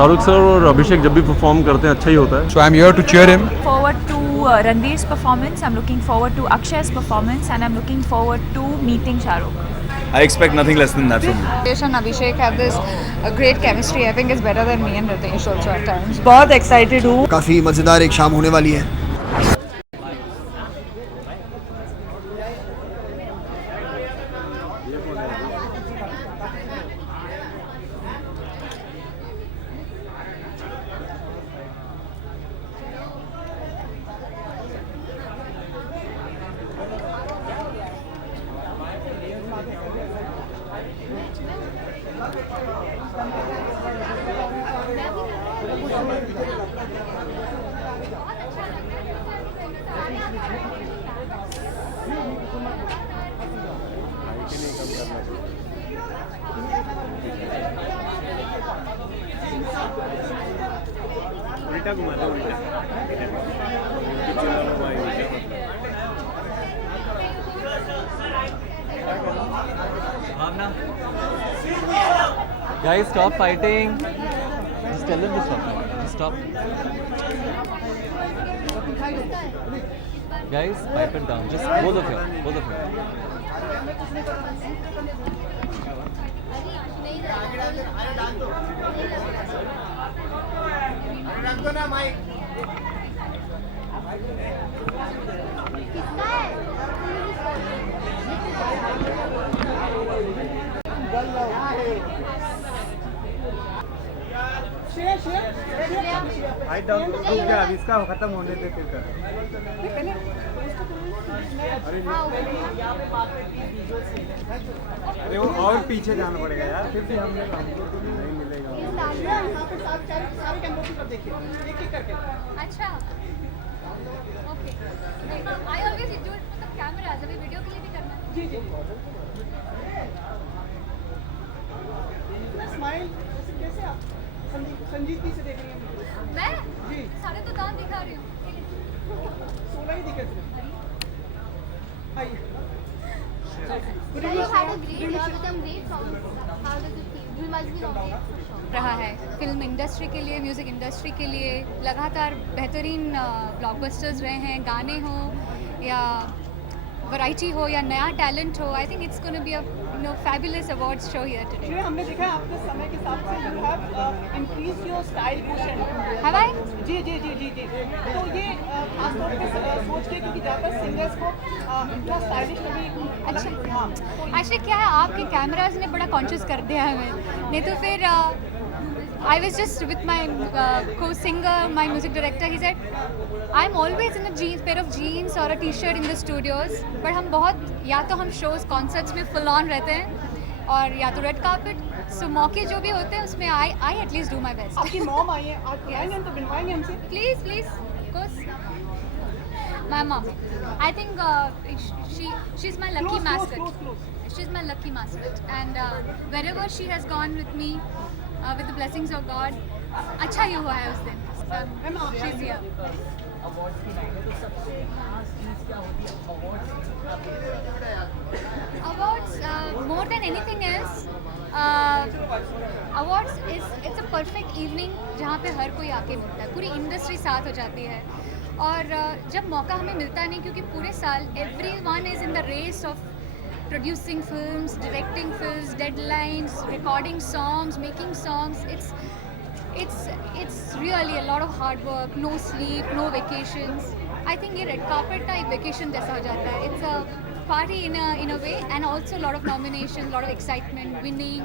Shahrukh sir और अभिषेक जब भी परफॉर्म करते हैं अच्छा ही होता है. So I'm here to cheer him. Forward to Ranveer's performance. I'm looking forward to Akshay's performance, and I'm looking forward to meeting Shahrukh. I expect nothing less than that from him. Ritesh and Abhishek have this great chemistry. I think it's better than me and Ritesh also at times. बहुत excited हूँ. काफ़ी मज़ेदार एक शाम होने वाली है. उल्टा घुमा दो उल्टा भावना guys stop fighting just tell them to stop fighting just stop guys pipe it down just both of you height down रुक जा अब इसका खत्म होने दे फिर कर अरे वो और पीछे जाना पड़ेगा यार फिर भी हमको तो नहीं मिलेगा अच्छा okay I always do it for the cameras अभी वीडियो के लिए भी करना है जी जी स्माइल कैसे आप संजीदगी से देख रही हैं मैं जी सारे तो दांत दिखा रही हूँ 16 ही दिखे थे आइए रहा है फिल्म इंडस्ट्री के लिए म्यूज़िक इंडस्ट्री के लिए लगातार बेहतरीन ब्लॉकबस्टर्स रहे हैं गाने हो या वैरायटी हो या नया टैलेंट हो आई think it's gonna be a fabulous awards show here today. हमने देखा है आपके समय के साथ से you have increased your style quotient. Have I? जी जी जी जी जी तो ये खास तौर पे सोच के क्योंकि ज़्यादातर सिंगर्स को इतना स्टाइलिश कभी अच्छा एक्चुअली क्या है आपके कैमराज ने बड़ा कॉन्शियस कर दिया है हमें नहीं तो फिर I was just with my co-singer, my music director. He said, "I'm always in a pair of jeans or a T-shirt in the studios." But हम बहुत या तो हम shows, concerts में full on रहते हैं और या तो red carpet. So मौके जो भी होते हैं उसमें I at least do my best. आपकी mom आई है आज बुलाएंगे हम तो बनवाएंगे हमसे. Please, of course. My mom. I think she's my lucky mascot. She's my lucky mascot, and wherever she has gone with me. With the blessings of God, अच्छा ही हुआ है उस दिन. She's here. Awards, more than anything else, awards it's a perfect evening जहाँ पे हर कोई आके मिलता है, पूरी इंडस्ट्री साथ हो जाती है और जब मौका हमें मिलता नहीं क्योंकि पूरे साल everyone is in the race of producing films, directing films, deadlines, recording songs, making songs. It's really a lot of hard work, no sleep, no vacations. I think ये red carpet का एक vacation जैसा हो जाता है. It's a party in a way and also a lot of nominations, a lot of excitement, winning,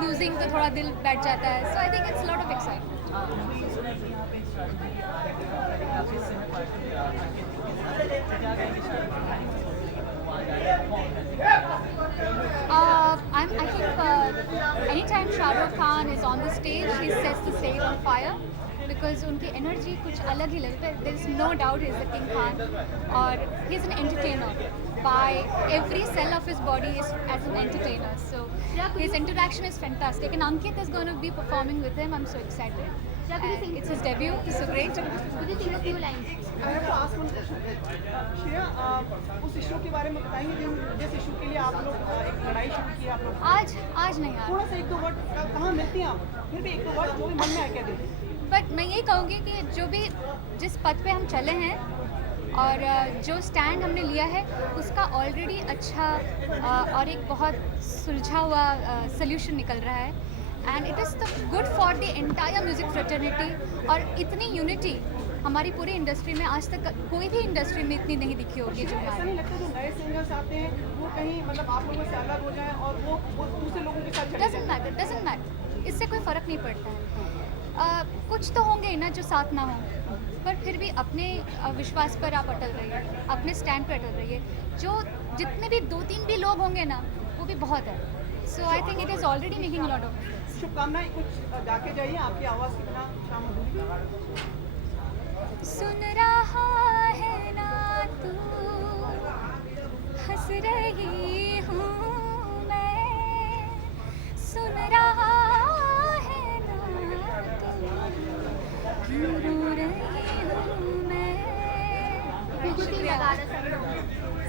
losing तो थोड़ा दिल बैठ जाता है. So I think it's a lot of excitement. I think anytime Shah Rukh Khan is on the stage, he sets the stage on fire because उनकी energy कुछ अलग ही लगता है. There is no doubt he is the King Khan और he is an entertainer. By every cell of his body is as an entertainer. So his interaction is fantastic. And Ankit is going to be performing with him. I'm so excited. It's his debut, so great. I have to ask one question. Shreya, उस issue के बारे में बताएंगे जिस issue के लिए आप लोग एक लड़ाई शुरू की आप लोग? आज नहीं यार, थोड़ा सा एक दो वर्ड कहाँ मिलती हैं आप? फिर भी एक दो वर्ड जो भी मन में आए कह दें। बट मैं यही कहूँगी कि जो भी जिस पथ पे हम चले हैं और जो स्टैंड हमने लिया है उसका ऑलरेडी अच्छा और एक बहुत सुलझा हुआ सोल्यूशन निकल रहा है and it is the good for the entire music fraternity. और इतनी यूनिटी हमारी पूरी इंडस्ट्री में आज तक कोई भी इंडस्ट्री में इतनी नहीं दिखी होगी जो ऐसा हमारी। नहीं लगता जो नए सिंगर्स आते हैं वो कहीं मतलब आप लोगों से अलग हो जाएं और वो दूसरे लोगों के साथ चले जाएं? डजेंट मैटर, इससे कोई फ़र्क नहीं पड़ता है। कुछ तो होंगे ना जो साथ ना हो, पर फिर भी अपने विश्वास पर आप अटल रहिए, अपने स्टैंड पर अटल रहिए। जो जितने भी 2-3 भी लोग होंगे ना वो भी बहुत है। So I think it is already making a lot of. शुभकामनाएं, कुछ गाके जाइए, आपकी आवाज़ कितना शाम सुन रहा है ना तू, हंस रही हूँ मैं, सुन रहा है ना तू, रो रही हूँ मैं।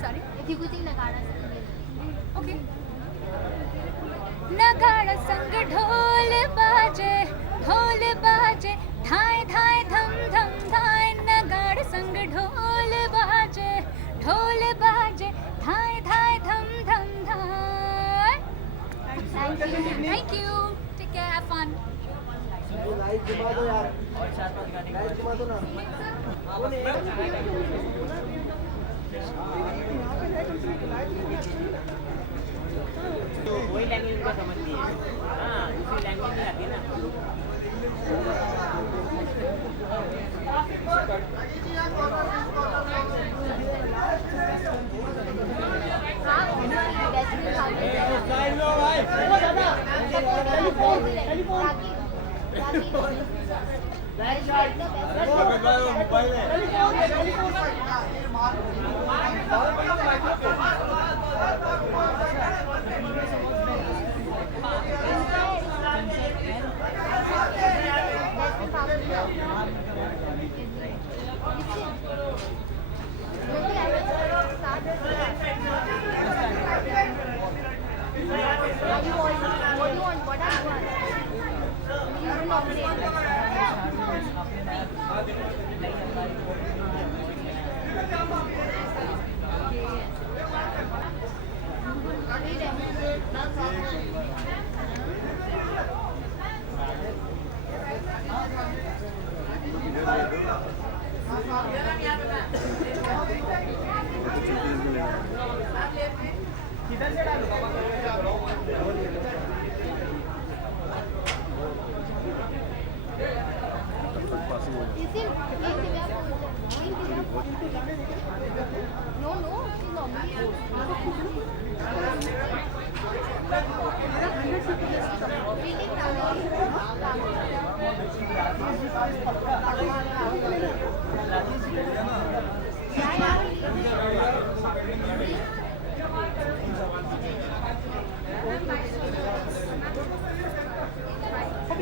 Sorry, okay. नगाड़ा संग ढोल बाजे धाए धाए धम धम धाए। नगाड़ संग ढोल बाजे धाए धाए धम धम धाए। Thank you, take care, have fun. वही लैंग्वेज उनको समझती है। हाँ, दूसरी लैंग्वेज नहीं आती है ना।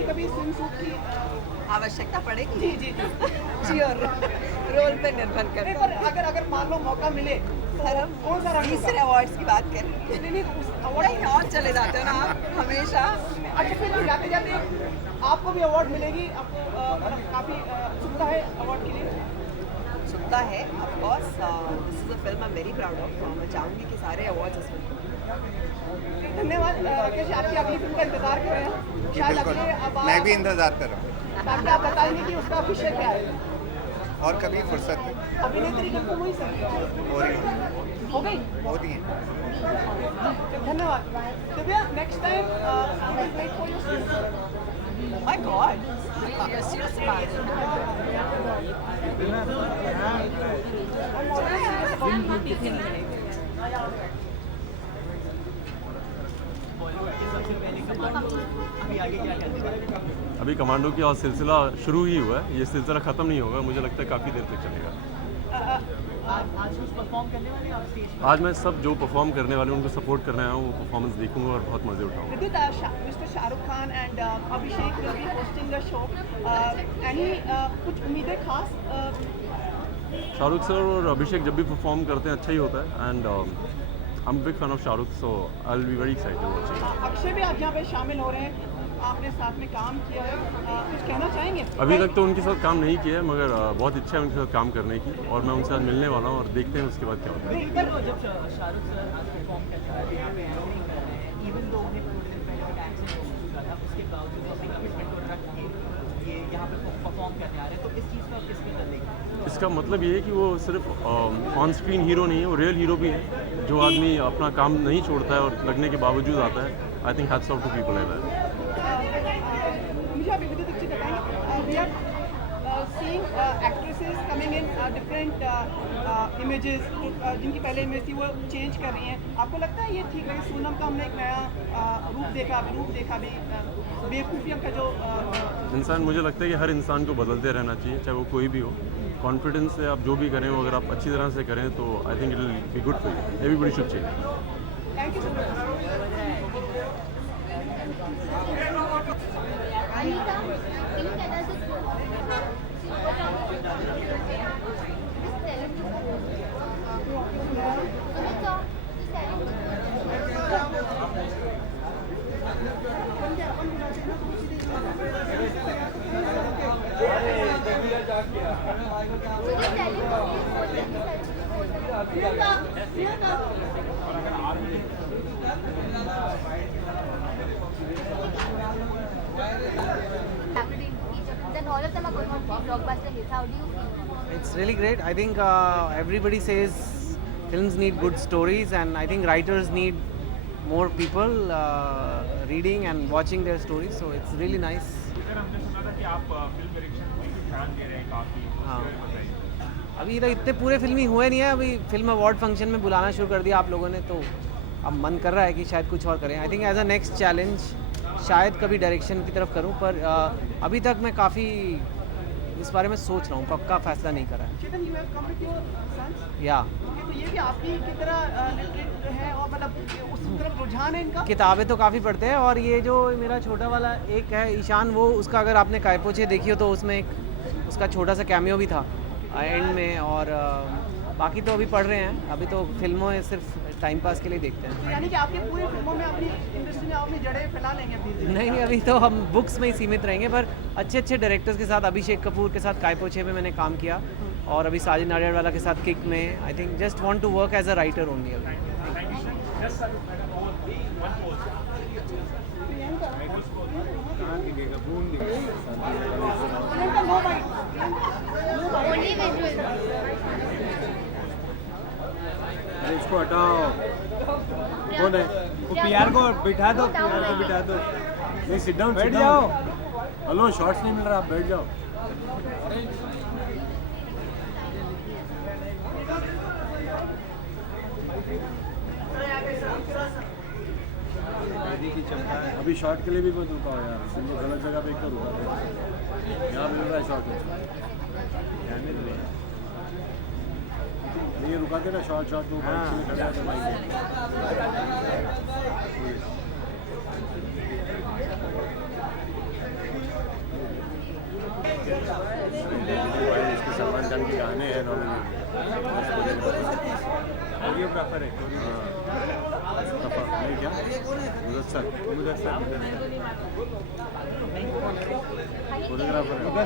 कभी स्विम सूट की आवश्यकता पड़ेगी। जी जी जी और रोल पे निर्भर नहीं, करता पर अगर मान लो मौका मिले तो सर, हम कौन सा रंग तीसरे होगा? अवार्ड्स की बात कर रहे हैं। नहीं उस अवार्ड कहीं और चले जाते हो ना आप हमेशा। अच्छा, फिर भी जाते जाते आपको भी अवार्ड मिलेगी, आपको मतलब काफ़ी उत्सुकता है अवार्ड के लिए? उत्सुकता है, of course. This is a film I am very proud of. मैं चाहूँगी कि सारे अवार्ड्स इस फिल्म धन्यवाद। कैसे आपकी अगली फिल्म का इंतजार कर रहे हैं? शायद अगले अब मैं भी इंतजार कर रहा हूँ। ताकि आप बताएंगे कि उसका विषय क्या है। और कभी फुर्सत है अभिनेत्री की तो वही सब हो रही हो गई। होती है। धन्यवाद Divya. Next time wait for your my god, you're serious about अभी कमांडो की और सिलसिला शुरू ही हुआ है, ये सिलसिला ख़त्म नहीं होगा, मुझे लगता है काफ़ी देर तक चलेगा। आज कुछ परफॉर्म करने वाले आप स्टेज पर? आज मैं सब जो परफॉर्म करने वाले हैं उनको सपोर्ट करने आया हूँ, वो परफॉर्मेंस देखूंगा और बहुत मज़े उठाऊंगा। Mister Shahrukh Khan and Abhishek will be hosting the show. Any कुछ उम्मीदें खास? शाहरुख सर और अभिषेक जब भी परफॉर्म करते हैं अच्छा ही होता है and I am big fan of Shahrukh, so I will be very excited watching. Akshay भी आज यहाँ पे शामिल हो रहे हैं, आपने साथ में काम किया है, कुछ कहना चाहेंगे? अभी तक तो उनके साथ काम नहीं किया है, मगर बहुत इच्छा है उनके साथ काम करने की और मैं उनसे आज मिलने वाला हूँ और देखते हैं उसके बाद क्या होता है। जब शाहरुख सर आज परफॉर्म करने वाले यहाँ पे एंकरिंग कर रहे हैं, इवन दो उन्हें थोड़े दिन पहले एक एक्सीडेंट हो चुका था, उसके बावजूद अपनी कमिटमेंट को रख के ये यहाँ पे परफॉर्म करने आ रहे हैं, तो इस चीज़ को आप किस नज़र देखते हैं? इसका मतलब ये है कि वो सिर्फ ऑन स्क्रीन हीरो नहीं है, वो रियल हीरो भी है। जो आदमी अपना काम नहीं छोड़ता है और लगने के बावजूद आता है, I think hats off to people like that. मुझे आप विविध दीक्षित बताएं, we are seeing actresses coming in different images, जिनकी पहले इमेज थी वो चेंज कर रही हैं। आपको लगता है ये ठीक है? सोनम का हमने एक नया रूप देखा भी बेवकूफ़ियों का जो इंसान, मुझे लगता है कि हर इंसान को बदलते रहना चाहिए, चाहे वो कोई भी हो। कॉन्फिडेंस से आप जो भी करें, वो अगर आप अच्छी तरह से करें तो आई think it will be good for you. Everybody should change. Thank you so Then all of them are going on to blockbuster hits. How do you feel? It's really great. I think everybody says films need good stories, and I think writers need more people reading and watching their stories. So it's really nice. हाँ, अभी इधर इतने पूरे फिल्मी हुए नहीं है, अभी फिल्म अवार्ड फंक्शन में बुलाना शुरू कर दिया आप लोगों ने, तो अब मन कर रहा है कि शायद कुछ और करें। I think as a next challenge शायद कभी डायरेक्शन की तरफ करूं, पर अभी तक मैं काफ़ी इस बारे में सोच रहा हूँ, पक्का फैसला नहीं करा है। चेतन, you have come with your sons? या तो ये भी आपकी की तरह लिटरेट है और मतलब उस तरफ रुझान है इनका? किताबें तो काफ़ी पढ़ते हैं, और ये जो मेरा छोटा वाला एक है ईशान, वो उसका अगर आपने कायपोछे देखी हो तो उसमें एक उसका छोटा सा कैमियो भी था एंड में, और बाकी तो अभी पढ़ रहे हैं। अभी तो फिल्मों में सिर्फ टाइम पास के लिए देखते हैं। यानी कि आपकी पूरी फिल्मों में अपनी इंडस्ट्री में अपनी जड़ें फैला लेंगे धीरे-धीरे? नहीं, अभी तो हम बुक्स में ही सीमित रहेंगे, पर अच्छे अच्छे डायरेक्टर्स के साथ, अभिषेक कपूर के साथ कायपोछे में मैंने काम किया, और अभी साजिद नाडियाडवाला के साथ किक में। I think just want to work as a writer only अभी। इसको हटाओ। कौन है वो? पीआर को बिठा दो, नहीं सिट डाउन, बैठ जाओ। हेलो, शॉर्ट्स नहीं मिल रहा, आप बैठ जाओ। अभी शॉर्ट के लिए भी मत रुकाओ यार, तुम लोग गलत जगह पे एक तो रुका, यहाँ मिल रहा है शॉर्ट ध्यान नहीं दे। ये रुकाते ना शॉर्ट तो खड़े आते भाई। इसके सलमान खान के गाने हैं, कोरियोग्राफर है, नहीं क्या मुदस्सर कोरियोग्राफर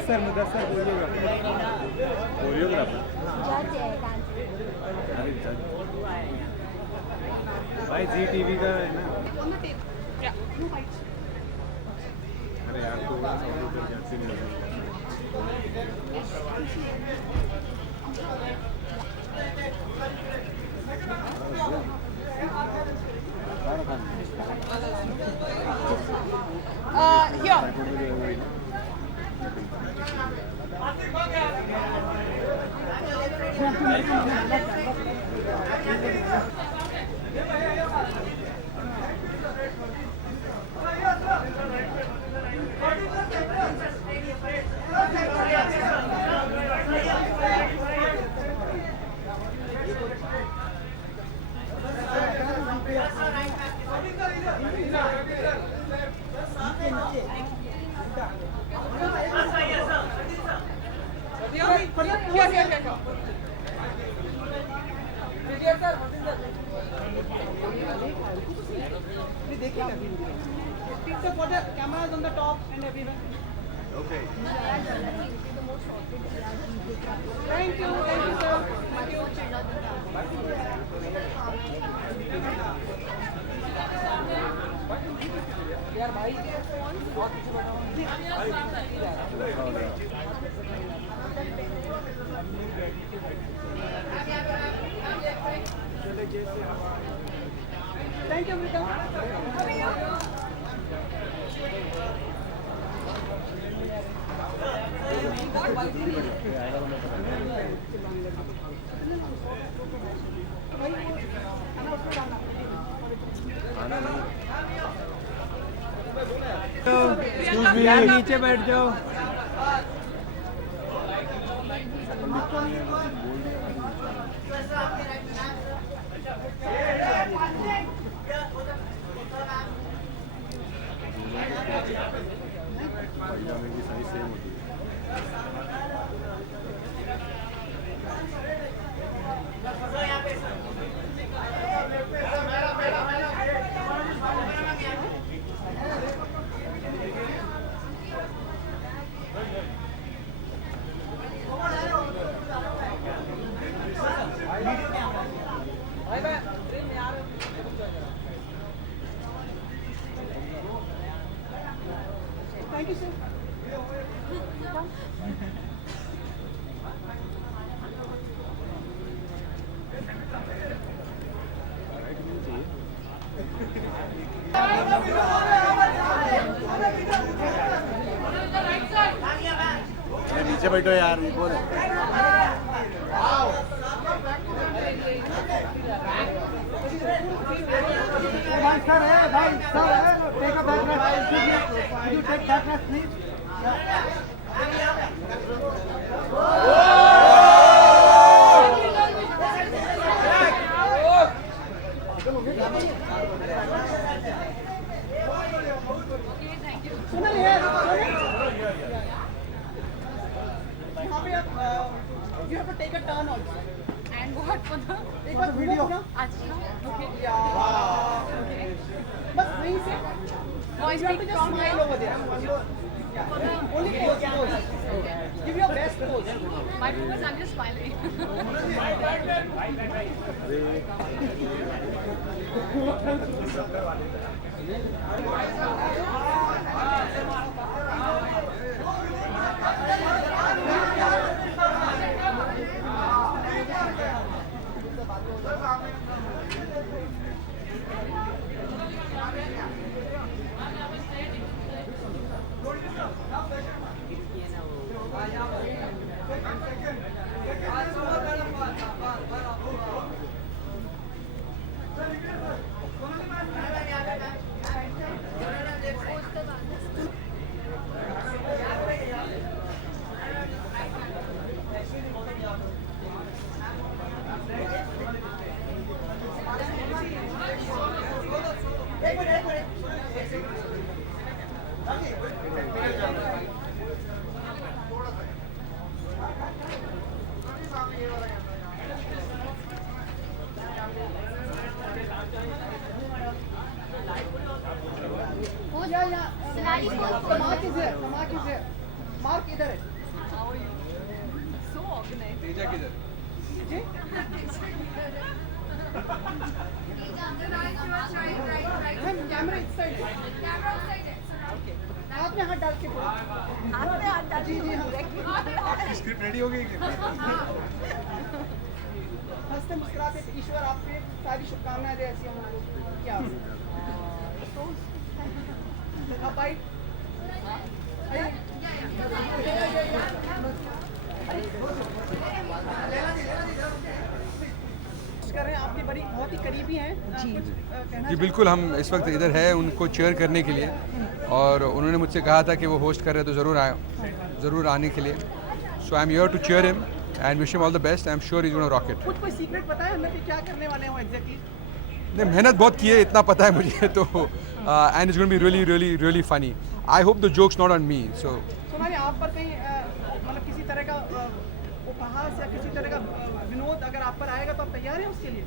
है, मुदस्सर कोरियोग्राफर भाई जी टीवी का है ना। अरे यार तो TikTok for the cameras on the top and everywhere. Okay. Thank you, sir. Thank you. Thank you, Amrita. नीचे बैठ जाओ. पायजामे की साइज सेम होती है. Thank you, sir. नीचे बैठो यार. ये कौन है? You have to take a turn also. And what for the एक बार वीडियो अच्छा okay Okay. बस वहीं से voice you have to speak just from smile over there. Yeah. Only pose. Give your best pose. my focus I'm just smiling Mark is here. Mark is here. Mark इधर है. so organized जी? Camera इस side है. हाथ में हाथ डाल के बोलो. जी हाँ. स्क्रिप्ट रेडी हो गई क्या? हंसते मुस्कुराते ईश्वर आप पे सारी शुभकामनाएं दे ऐसी हमारे क्या अब भाई कर रहे हैं आपके बड़ी बहुत ही करीबी हैं जी बिल्कुल. हम इस वक्त इधर है उनको चेयर करने के लिए और उन्होंने मुझसे कहा था कि वो होस्ट कर रहे तो ज़रूर आने के लिए. So I am here to cheer him and wish him all the best. I am sure he is gonna rock it. कुछ कोई सीक्रेट पता है अंदर पे क्या करने वाले हैं वो एग्जैक्टली? नहीं, मेहनत बहुत की है इतना पता है मुझे तो. And it's gonna be really really really funny. I hope the jokes not on me. So सुना आप पर कहीं मतलब किसी तरह का किसी तरह का विनोद अगर आप पर आएगा तो आप तैयार हैं उसके लिए?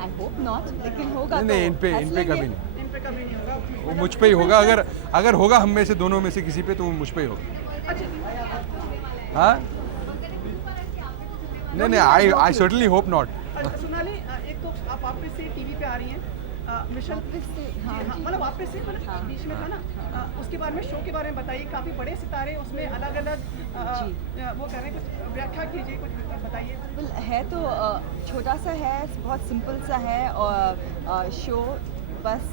आई होप नॉट, लेकिन होगा नहीं, तो इन पे हंस लेंगे। कभी नहीं, इन पे कभी नहीं होगा। वो मुझ पे ही होगा। अगर होगा हम में से दोनों में से किसी पे तो वो मुझ पे ही होगा। अच्छा, हाँ नहीं, आई सर्टनली होप नॉट। अच्छा सोनाली, एक तो आप वापस से टीवी पे आ रही हैं, मिशन वापस से, हाँ हाँ, मतलब वापस से मतलब बीच में था ना, उसके बारे में शो के बारे में बताइए। काफ़ी बड़े सितारे उसमें अलग अलग वो कर रहे हैं, कुछ व्याख्या कीजिए, कुछ बताइए। Well, है तो छोटा सा है, बहुत सिंपल सा है, और शो बस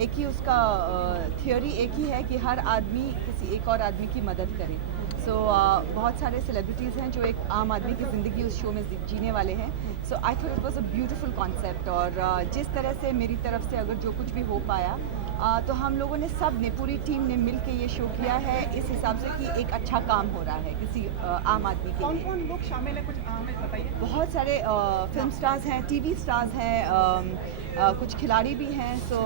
एक ही उसका थियोरी एक ही है कि हर आदमी किसी एक और आदमी की मदद करे। सो बहुत सारे सेलिब्रिटीज़ हैं जो एक आम आदमी की ज़िंदगी उस शो में जीने वाले हैं। So I thought it was a beautiful concept, और जिस तरह से मेरी तरफ से अगर जो कुछ भी हो पाया, तो हम लोगों ने सब ने, पूरी टीम ने मिल के ये शो किया है इस हिसाब से कि एक अच्छा काम हो रहा है किसी आम आदमी के कौन लिए। कौन लोग शामिल हैं, कुछ हमें बताइए। बहुत सारे फिल्म स्टार्स हैं, टीवी स्टार्स हैं, कुछ खिलाड़ी भी हैं, सो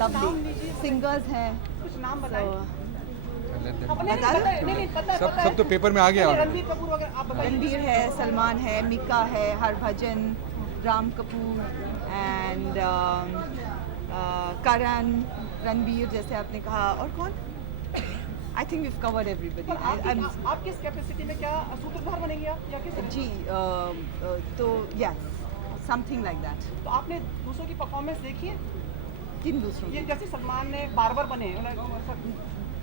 लवली सिंगर्स हैं। कुछ नाम बताएं। बता दो? नहीं पता है, सब तो पेपर में आ गया। रणबीर कपूर वगैरह आप बताइए। रणबीर है, सलमान है, मिका है, हरभजन, राम कपूर एंड करण, रणबीर जैसे आपने कहा, और कौन? I think we covered everybody. आप किस कैपेसिटी में, क्या सूत्रधार बनेंगे आप या किस? जी तो यस, समथिंग लाइक दैट। तो आपने दूसरों की परफॉर्मेंस देखी है? किन दूसरों ये की? जैसे सलमान ने बार बने,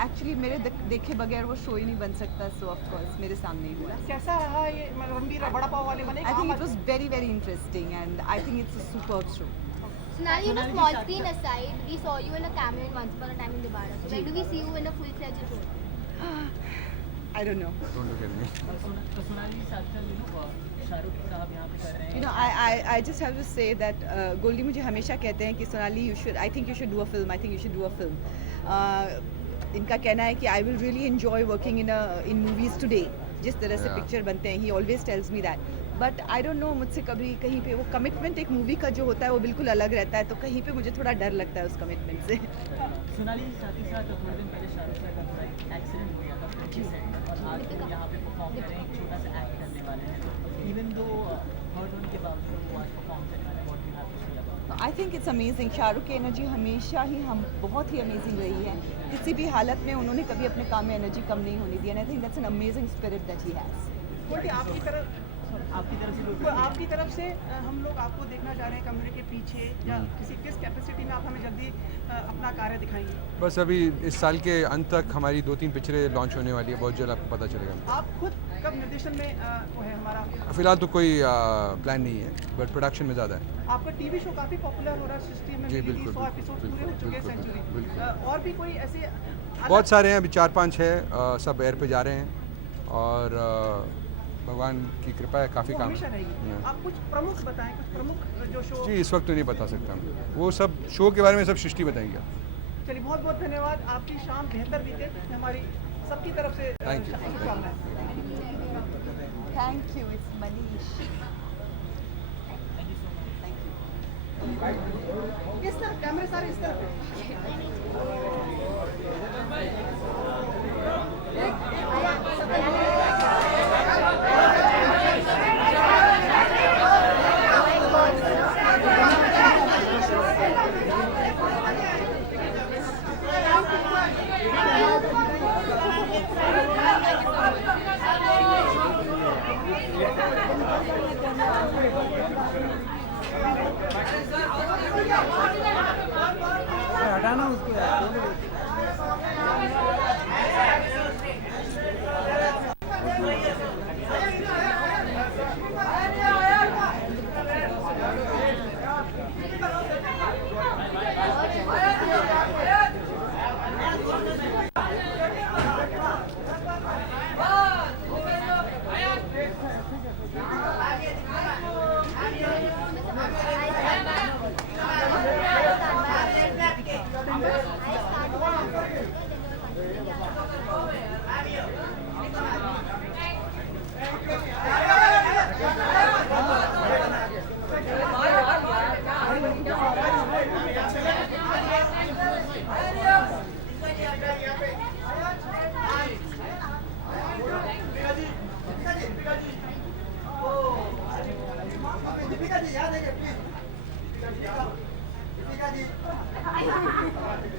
एक्चुअली मेरे देखे बगैर वो शो ही नहीं बन सकता, सो ऑफ कोर्स मेरे सामने ही हुआ। कैसा रहा ये रणबीर बड़ा पाव वाले बने? आई think it was very very interesting and I think it's a superb show. Sonali, you know, small screen aside, we saw you in a cameo in Once Upon a Time in Dibara. So when do we see you in a full-fledged role? I don't know. Don't look at me. You know, I just have to say that Goldie मुझे हमेशा कहते हैं कि Sonali I think you should do a film. I think you should do a film. इनका कहना है कि I will really enjoy working in movies today. जिस तरह से पिक्चर बनते हैं, he always tells me that. But I don't know, मुझसे कभी कहीं पे वो कमिटमेंट एक मूवी का जो होता है वो बिल्कुल अलग रहता है, तो कहीं पे मुझे थोड़ा डर लगता है उस कमिटमेंट से। सोनाली, साथ ही साथ थोड़े दिन पहले शाहरुख खान का एक एक्सीडेंट हो गया था फ्लैची से, और आज वो यहाँ पे परफॉर्म कर रहे हैं, एक छोटा सा एक्ट करने वाले हैं। इवन दो हर्ट होने के बावजूद वो आज परफॉर्म करने वाले हैं। What you have to say about? I think it's amazing. Shahrukh की एनर्जी हमेशा ही बहुत ही अमेजिंग रही है। किसी भी हालत में उन्होंने कभी अपने काम में एनर्जी कम नहीं होने दी, and I think that's an amazing spirit that he has. आपकी तरफ से हम लोग आपको देखना चाह रहे हैं कैमरे के पीछे, या किस कैपेसिटी में आप हमें जल्दी अपना कार्य दिखाएंगे? बस अभी इस साल के अंत तक हमारी 2-3 पिक्चरें लॉन्च होने वाली है, बहुत जल्द आपको पता चलेगा। आप खुद कब निर्देशन में वो है हमारा? फिलहाल तो कोई प्लान नहीं है, बट प्रोडक्शन में ज़्यादा है। आपका टीवी शो काफ़ी पॉपुलर हो रहा है सिस्टम में, जी बिल्कुल, 100 एपिसोड पूरे हो चुके हैं, सेंचुरी। और भी कोई ऐसे बहुत सारे हैं, अभी 4-5 है, सब एयर पे जा रहे हैं, और भगवान की कृपा है, काफ़ी काम है। आप कुछ प्रमुख बताएं, कुछ प्रमुख जो शो। जी इस वक्त तो नहीं बता सकता, वो सब शो के बारे में सब सृष्टि बताएंगे। चलिए, बहुत बहुत धन्यवाद। आपकी शाम बेहतर बीते, हमारी सबकी तरफ से शुभकामनाएं। Thank you, it's Manish. इस तरफ कैमरे सारे इस तरफ। हटाना उसको यार।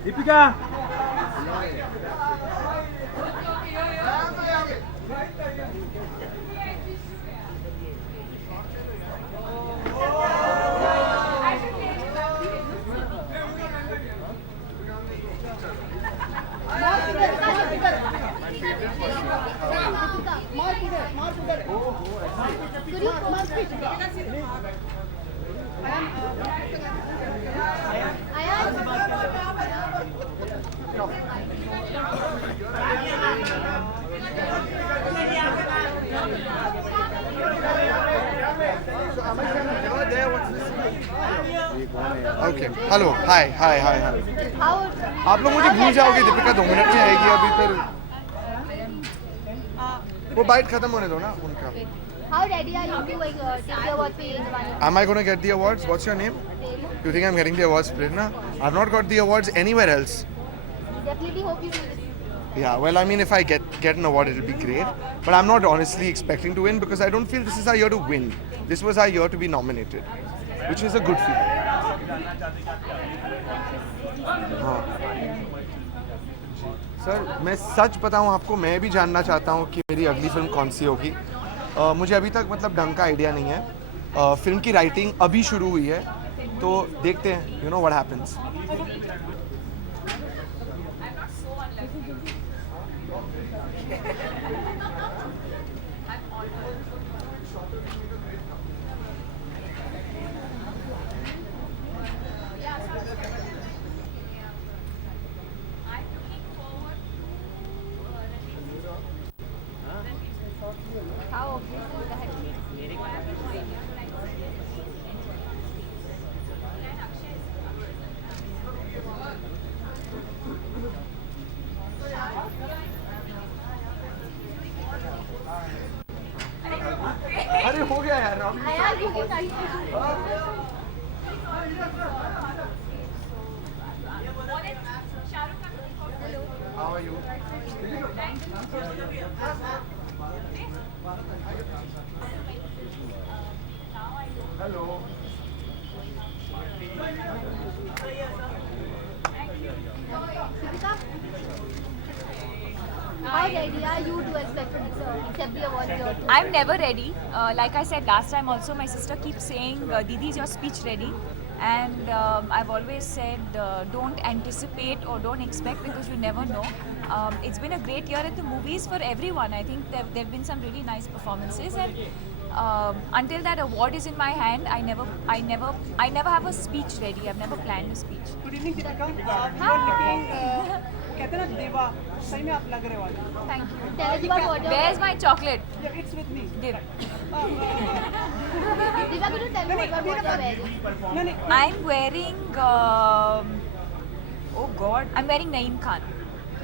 दीपिका ओके हेलो हाय हाय हाय हाय आप लोग मुझे भूल जाओगे दीपिका 2 मिनट में आएगी अभी फिर वो बाइट खत्म होने दो ना उनका How ready are you to take the award for Yejwani? Am I going to get the awards? What's your name? You think I'm getting the awards, Prerna? I've not got the awards anywhere else. Definitely hope you do this. Yeah, well, I mean, if I get an award, it'll be great. But I'm not honestly expecting to win because I don't feel this is our year to win. This was our year to be nominated, which is a good feeling. हाँ sir, मैं सच बताऊँ आपको, मैं भी जानना चाहता हूँ कि मेरी अगली फिल्म कौन सी होगी. मुझे अभी तक मतलब ढंग का आइडिया नहीं है. फिल्म की राइटिंग अभी शुरू हुई है, तो देखते हैं, you know what happens. How obviously the head. अरे हो गया यार. Ayaz, you can continue. How are you? Hello. How ready are you to accept the award here too? I'm never ready. Like I said last time also, my sister keeps saying, Didi, is your speech ready? And I've always said, don't anticipate or don't expect because you never know. It's been a great year at the movies for everyone. I think there have been some really nice performances, and until that award is in my hand, I never have a speech ready. I've never planned a speech. Good evening, Deepika. You are looking, कहते हैं ना देवा, सही में आप लग रहे वाले. Thank you. Tell us about what Where's my chocolate? Yeah, it's with me. Give. Deepa, could you tell me about what you're wearing? नहीं नहीं. I'm wearing, oh God, I'm wearing Naeem Khan.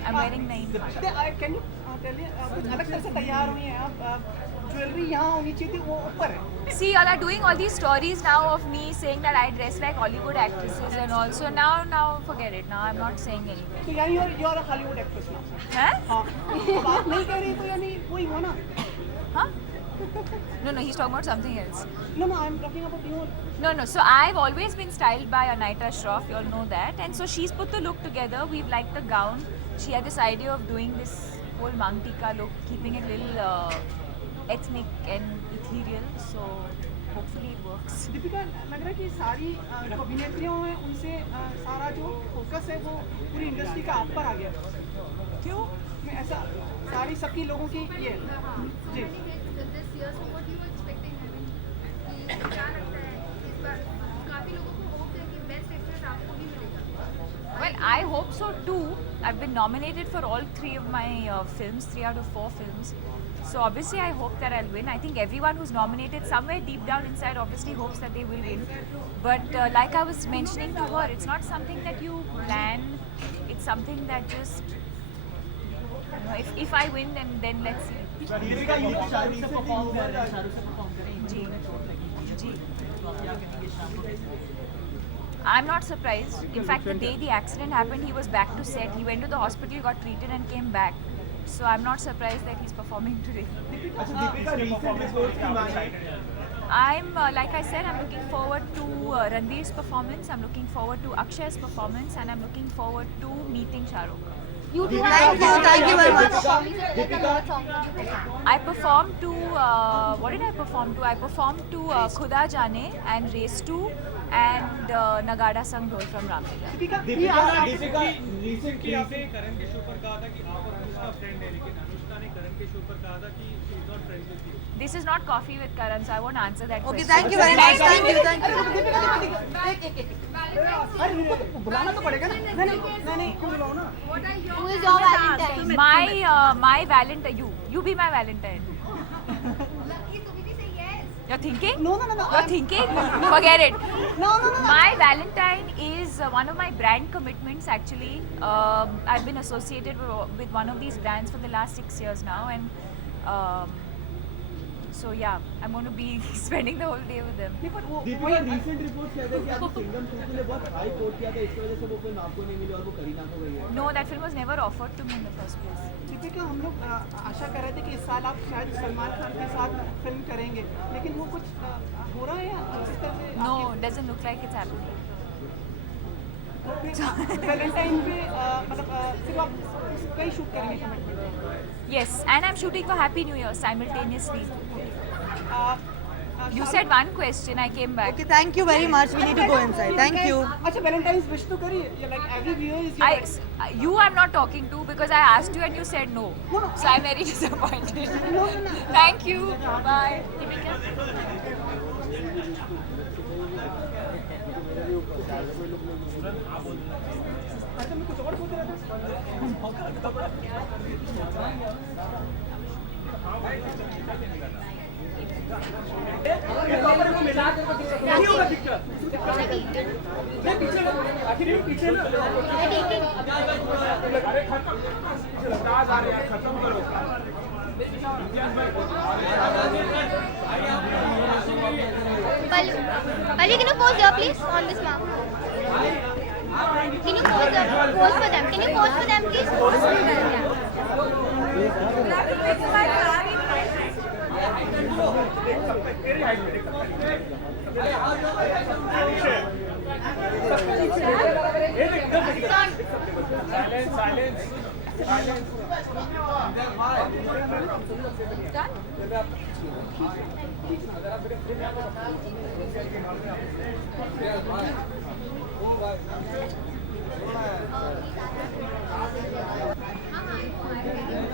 I'm wearing Naeem Khan. Can you tell me कुछ अलग तरह से तैयार हुई हैं आप? ज्वेलरी यहाँ होनी चाहिए थी, वो ऊपर है. See, y'all are doing all these stories now of me saying that I dress like Hollywood actresses and all. So now forget it. Now I'm not saying anything. तो यानी you are a Hollywood actress now. Huh? हाँ. बात नहीं कह रही तो यानी वही हो ना. Huh? No, he's talking about something else. No, I'm talking about you. No. So I've always been styled by Anaita Shroff. You all know that. And so she's put the look together. We've liked the gown. She had this idea of doing this whole Mangtika look, keeping it a little ethnic and ethereal. So hopefully it works. Deepika, लग रहा है कि सारी जो अभिनेत्रियों हैं उनसे सारा जो फोकस है वो पूरी इंडस्ट्री का आप पर आ गया. क्यों? मैं ऐसा सारी सबकी लोगों की ये जी. This year, so what you were expecting? I mean, कि क्या लगता है इस बार काफी लोगों को होप है कि बेस्ट एक्ट्रेस आपको ही मिलेगा. Well, I hope so too. I've been nominated for all 3 of my films, 3 out of 4 films. So obviously I hope that I'll win. I think everyone who's nominated somewhere deep down inside obviously hopes that they will win. But like I was mentioning to her, it's not something that you plan. It's something that just, you know, if I win then let's see. Deepika ये शाहरुख से perform कर रहे हैं, शाहरुख से perform कर रहे हैं, जी. इनको चोट लगी. जी. तो आप क्या कहेंगे शाम को? I'm not surprised. In fact, the day the accident happened, he was back to set. He went to the hospital, got treated and came back. So I'm not surprised that he's performing today. I'm like I said, I'm looking forward to Ranveer's performance. I'm looking forward to Akshay's performance, and I'm looking forward to meeting Shah Rukh. You do Thank you very much. I performed to what did I perform to? I performed to Khuda Jaane and Race 2 and Nagada Sang Dhol from Ramlila. Recently आपने करण के show पर कहा था कि आप और Anushka friend है, लेकिन अनुष्का ने करण के शो पर कहा था कि she is not friend with you. This is not coffee with Karan, so I won't answer that Okay, question. thank you very much. Thank you. अरे बुलाना तो पड़ेगा ना. नहीं तुम बुलाओ ना. Who is your Valentine? My Valentine, you be my Valentine. You're thinking? No. You're thinking? Forget it. No. My Valentine is one of my brand commitments actually. I've been associated with one of these brands for the last 6 years now, and so yeah, I'm going to be spending the whole day with them. Deepika recent reports कहते हैं कि आपने सिंघम 2 के लिए बहुत high court किया था, इस वजह से वो फिल्म आपको नहीं मिली और वो करीना को गई है. No, that film was never offered to me in the first place. Deepika, हम लोग आशा कर रहे थे कि इस साल आप शायद सलमान खान के साथ फिल्म करेंगे, लेकिन वो कुछ हो रहा है या इस तरह से? No, doesn't look like it's happening. Valentine पे मतलब सिर्फ आप उसका ही शूट करेंगे कमिटमेंट है. Yes, and I'm shooting for Happy New Year simultaneously. You said one question, I came back. Okay, thank you very much. We need to go inside. Thank you. अच्छा, Valentine's wish तो करिए. Like every year is your. You I'm not talking to because I asked you and you said no. So I'm very disappointed. No. Thank you. Bye. अच्छा, मैं कुछ और सोच रहा था. Pali, can you pose here, please, on this mark? Can you pose for them? Can you pose for them, please? Pose for them,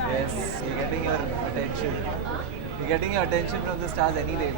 Yes, you're getting your attention. You're getting your attention from the stars anyway.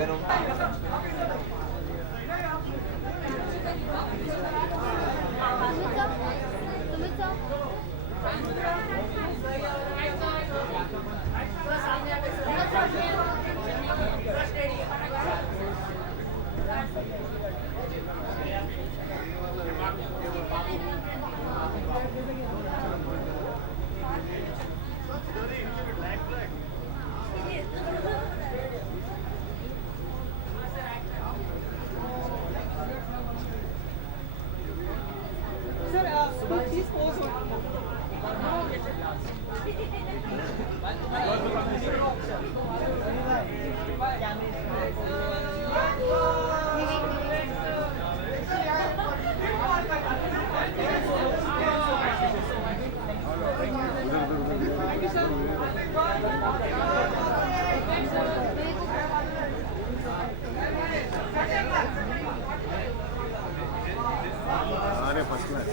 Sir, please pose. अरे first class.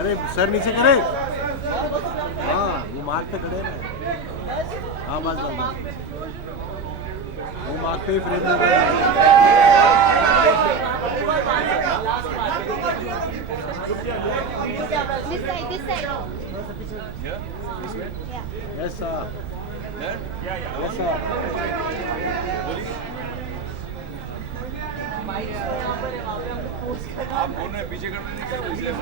अरे sir नीचे करे. हाँ, वो mark पे खड़े ना. हाँ, बस. वो मार्क पे ही फ्रेम में खड़े. This side. Yes, sir. Yes, sir. आप बोल रहे हैं पीछे कर देंगे क्या इसलिए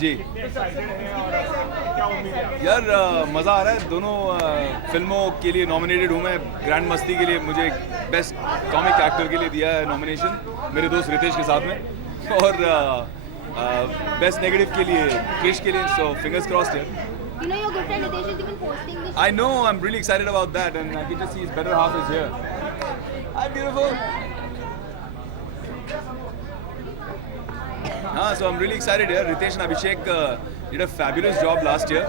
जी यार मज़ा आ रहा है दोनों फिल्मों के लिए नॉमिनेटेड हूँ मैं ग्रैंड मस्ती के लिए मुझे बेस्ट कॉमिक एक्टर के लिए दिया है नॉमिनेशन मेरे दोस्त रितेश के साथ में और बेस्ट नेगेटिव के लिए क्रिश के लिए सो फिंगर्स क्रॉस्ड है You know your good friend Ritesh has been posting this. I know I'm really excited about that and I can just see his better half is here. Hi beautiful. So I'm really excited here. Ritesh and Abhishek did a fabulous job last year.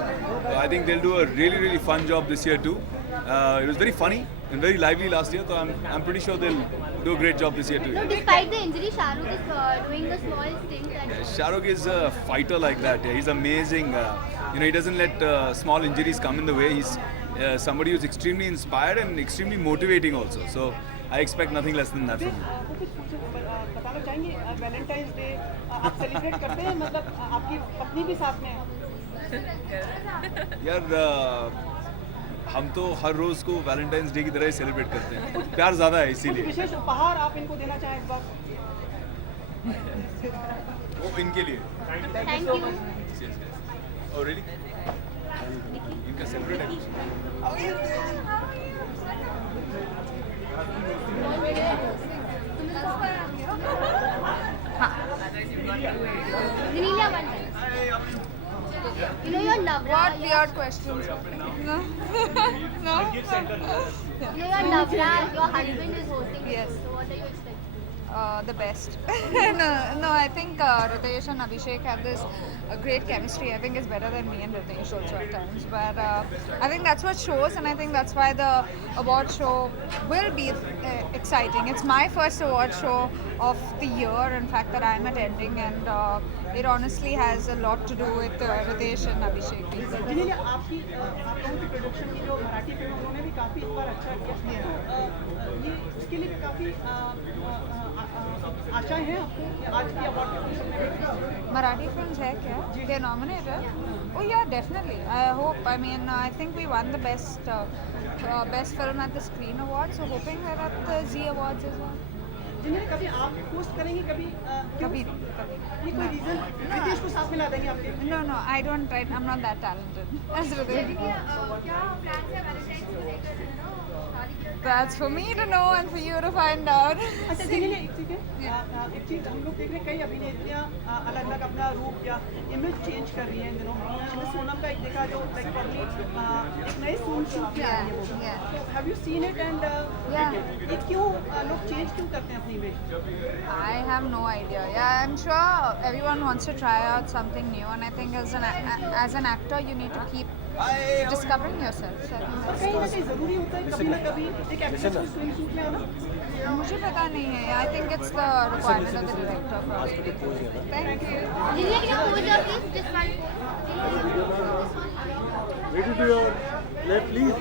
I think they'll do a really fun job this year too. It was very funny and very lively last year, so I'm pretty sure they'll do a great job this year too. No, despite the injury, Shahrukh is doing the small things. And Shahrukh is a fighter like that. Yeah. He's amazing. He doesn't let small injuries come in the way. He's somebody who's extremely inspired and extremely motivating also. So I expect nothing less than that from him. बताना चाहेंगे Valentine's day आप celebrate करते हैं मतलब आपकी पत्नी भी साथ में है यार हम तो हर रोज को वैलेंटाइंस डे की तरह ही सेलिब्रेट करते हैं प्यार ज्यादा है कुछ इसीलिए विशेष उपहार आप इनको देना चाहें इस बार वो इनके लिए thank you. Oh really? इनका सेपरेट है Ninelia one. You know your Navra. What weird questions? No. No. You know your Navra. Your husband is hosting. Yes. So what are you expecting? The best. no, I think Ritesh and Abhishek have this great chemistry. I think it's better than me and Ritesh also at times. But I think that's what shows, and I think that's why the award show will be exciting. It's my first award show of the year, in fact, that I'm attending, and it honestly has a lot to do with Ritesh and Abhishek. जिन्हें आपकी आपकी production की जो Marathi film उन्होंने भी काफ़ी इस बार अच्छा किया ये इसके लिए भी काफ़ी आशाएं हैं आपको आज की अवार्ड में Marathi films hai kya? They're nominated? Oh yeah, definitely. I hope. I mean, I think we won the best film at the Screen Awards, so hoping we're at the Z Awards as well. जिन्हें कभी आप post करेंगे कभी कभी ये कोई reason Ritesh को साथ मिला देंगे आपके No, I don't write. I'm not that talented. As Ritesh. That's for me to know and for you to find out. अच्छा जिन्हें एक चीज़ हम लोग देख रहे हैं कई अभिनेत्रियाँ अलग अलग अपना रूप या इमेज चेंज कर रही हैं इन दिनों सोनम का एक देखा जो लाइक प्रॉब्ली एक नए सूट में आ रही है वो have you seen it and ये क्यों लोग चेंज क्यों करते हैं अपनी image I have no idea. Yeah, I'm sure everyone wants to try out something new, and I think as an actor, you need to keep discovering yourself. So I think और कहीं ना कहीं ज़रूरी होता है कभी ना कभी एक एक्ट्रेस को स्विंग सूट में आना मुझे पता नहीं है. I think it's the requirement of the director. Thank you. Ninelia, can you pose your please? Just one. Ready to your left, please.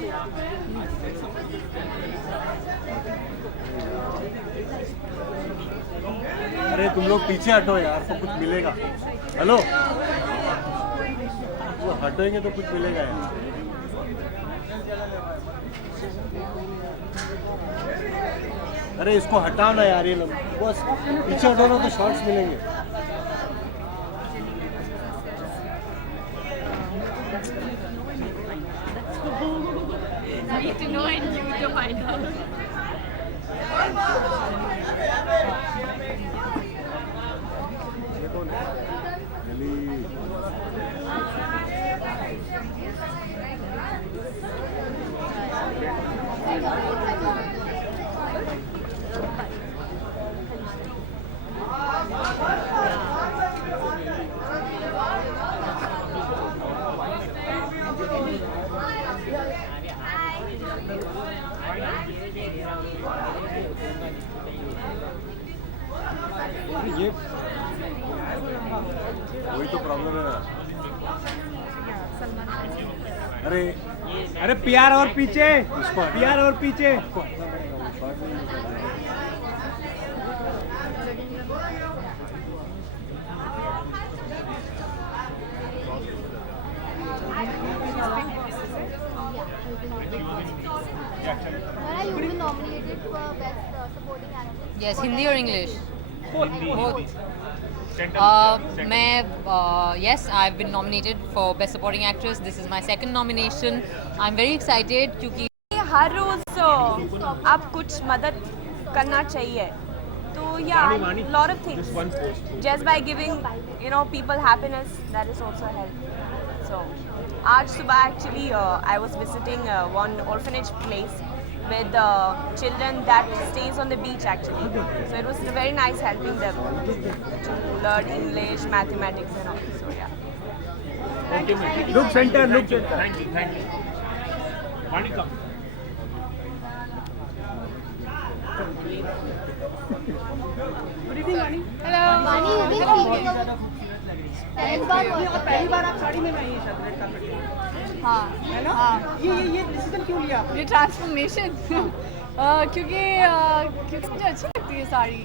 अरे तुम लोग पीछे हटो यार तो कुछ मिलेगा हेलो वो हटेंगे तो कुछ मिलेगा यार अरे इसको हटाओ ना यार ये बस पीछे हटो ना तो शॉर्ट्स मिलेंगे Need to know and you to find out. ये कौन है ये वही तो प्रॉब्लम है ना अरे अरे प्यार और पीछे प्यार और पीछे Have you been nominated for Best Supporting Actress? Yes, Hindi or English? Both. Yes, I've been nominated for Best Supporting Actress. This is my second nomination. I'm very excited क्योंकि हर रोज आप कुछ मदद करना चाहिए तो या lot of things just by giving people happiness, that is also help. So आज सुबह actually I was visiting one orphanage place with children that stays on the beach actually. So it was very nice helping them to learn English, mathematics and all. So yeah. Look center, look center. Thank you. Monica. Good evening Vani. Vani, you've been speaking of talent bar ये और was पहली बार आप साड़ी में आई हैं शायद red carpet पे, हाँ है ना? ये डिसीजन क्यों लिया आपने? ये ट्रांसफॉर्मेशन क्योंकि मुझे अच्छी लगती है साड़ी।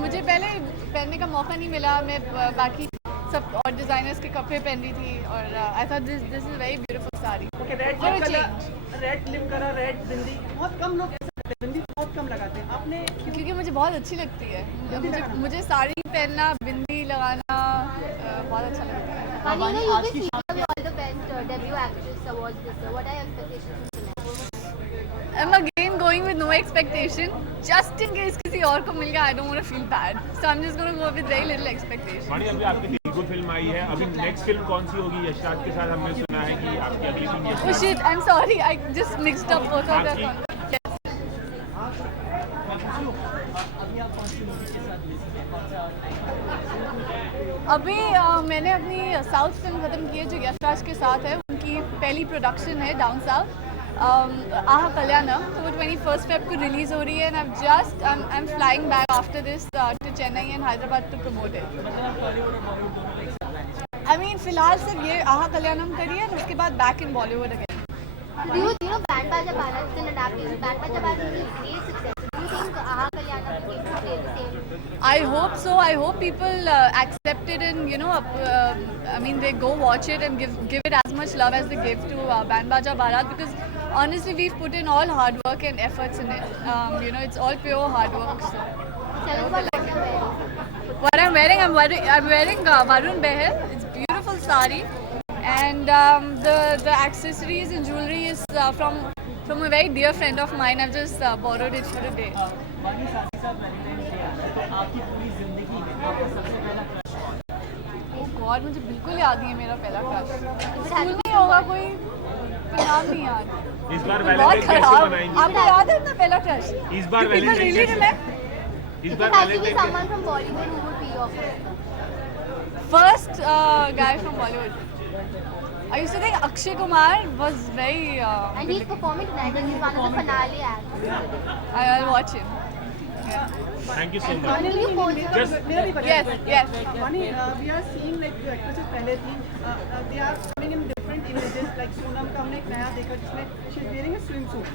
मुझे पहले पहनने का मौका नहीं मिला। मैं बाकी सब और डिज़ाइनर्स के कपड़े पहन रही थी और I thought this is very beautiful sari. Okay, red For a colour, change. Red lip colour, red bindi, बहुत कम लोग ऐसे करते हैं, बिंदी बहुत कम लगाते हैं। आपने क्योंकि मुझे बहुत अच्छी लगती है। मुझे साड़ी पहनना, बिंदी लगाना बहुत अच्छा लगता है। Vani, you've been speaking of all the Best Debut Actress Awards this year. What are your expectations for tonight? I'm again going with no expectation, just in case किसी और को मिल गया. I don't want to feel bad, so I'm just going to go with very little expectation. मानी अभी आपकी Telugu film आई है, अभी next film कौन सी होगी? यशराज के साथ हमने सुना है कि आपकी अगली film Oh shit, I'm sorry, I just mixed up both of them. Yes. अभी मैंने अपनी साउथ फिल्म ख़त्म की है जो यशराज के साथ है। उनकी पहली प्रोडक्शन है डाउन साउथ, आहा कल्याणम। तो वो 21 फेब को रिलीज़ हो रही है and I am flying back after this to Chennai and Hyderabad to promote it. I mean फ़िलहाल सिर्फ ये आहा कल्याणम करी है, उसके बाद back in Bollywood again. Do you know Band Baja Bharat is an adaptation? Band Baja Bharat is a great success. Do you think Aha Kalyanam is going to stay the same? I hope so. I hope people accept it and I mean they go watch it and give it as much love as they give to Band Baja Bharat, because honestly we've put in all hard work and efforts in it. It's all pure hard work. So I hope they like it. What I'm wearing, I'm wearing Varun Behel. It's beautiful sari, and the accessories and jewelry is from a very dear friend of mine. I've just borrowed it for a day. वानी साथ ही साथ Valentine's day आ रहा है, तो आपकी पूरी जिंदगी में आपका सबसे पहला क्रश कौन है? Oh God, मुझे बिल्कुल याद नहीं है मेरा पहला क्रश। स्कूल में होगा कोई, पर नाम नहीं याद। इस बार बहुत वैलेंटाइन कैसे खराब। मनाएंगे? आपको याद है अपना पहला क्रश? इस बार People वैलेंटाइन really कैसे? remember? इस If bar it has to be Valentine someone from Bollywood, who would be your first? First guy from Bollywood. I used to think Akshay Kumar was very. And he's performing tonight, and he's one of the finale acts. I'll watch him. Yeah. Thank you so much. Vani, Will you post Just- मेरा भी बता Yes, yes. Vani, we are seeing like जो actresses पहले थी, they are coming in different images. Like Sonam का हमने एक नया देखा जिसमें she is wearing a swimsuit.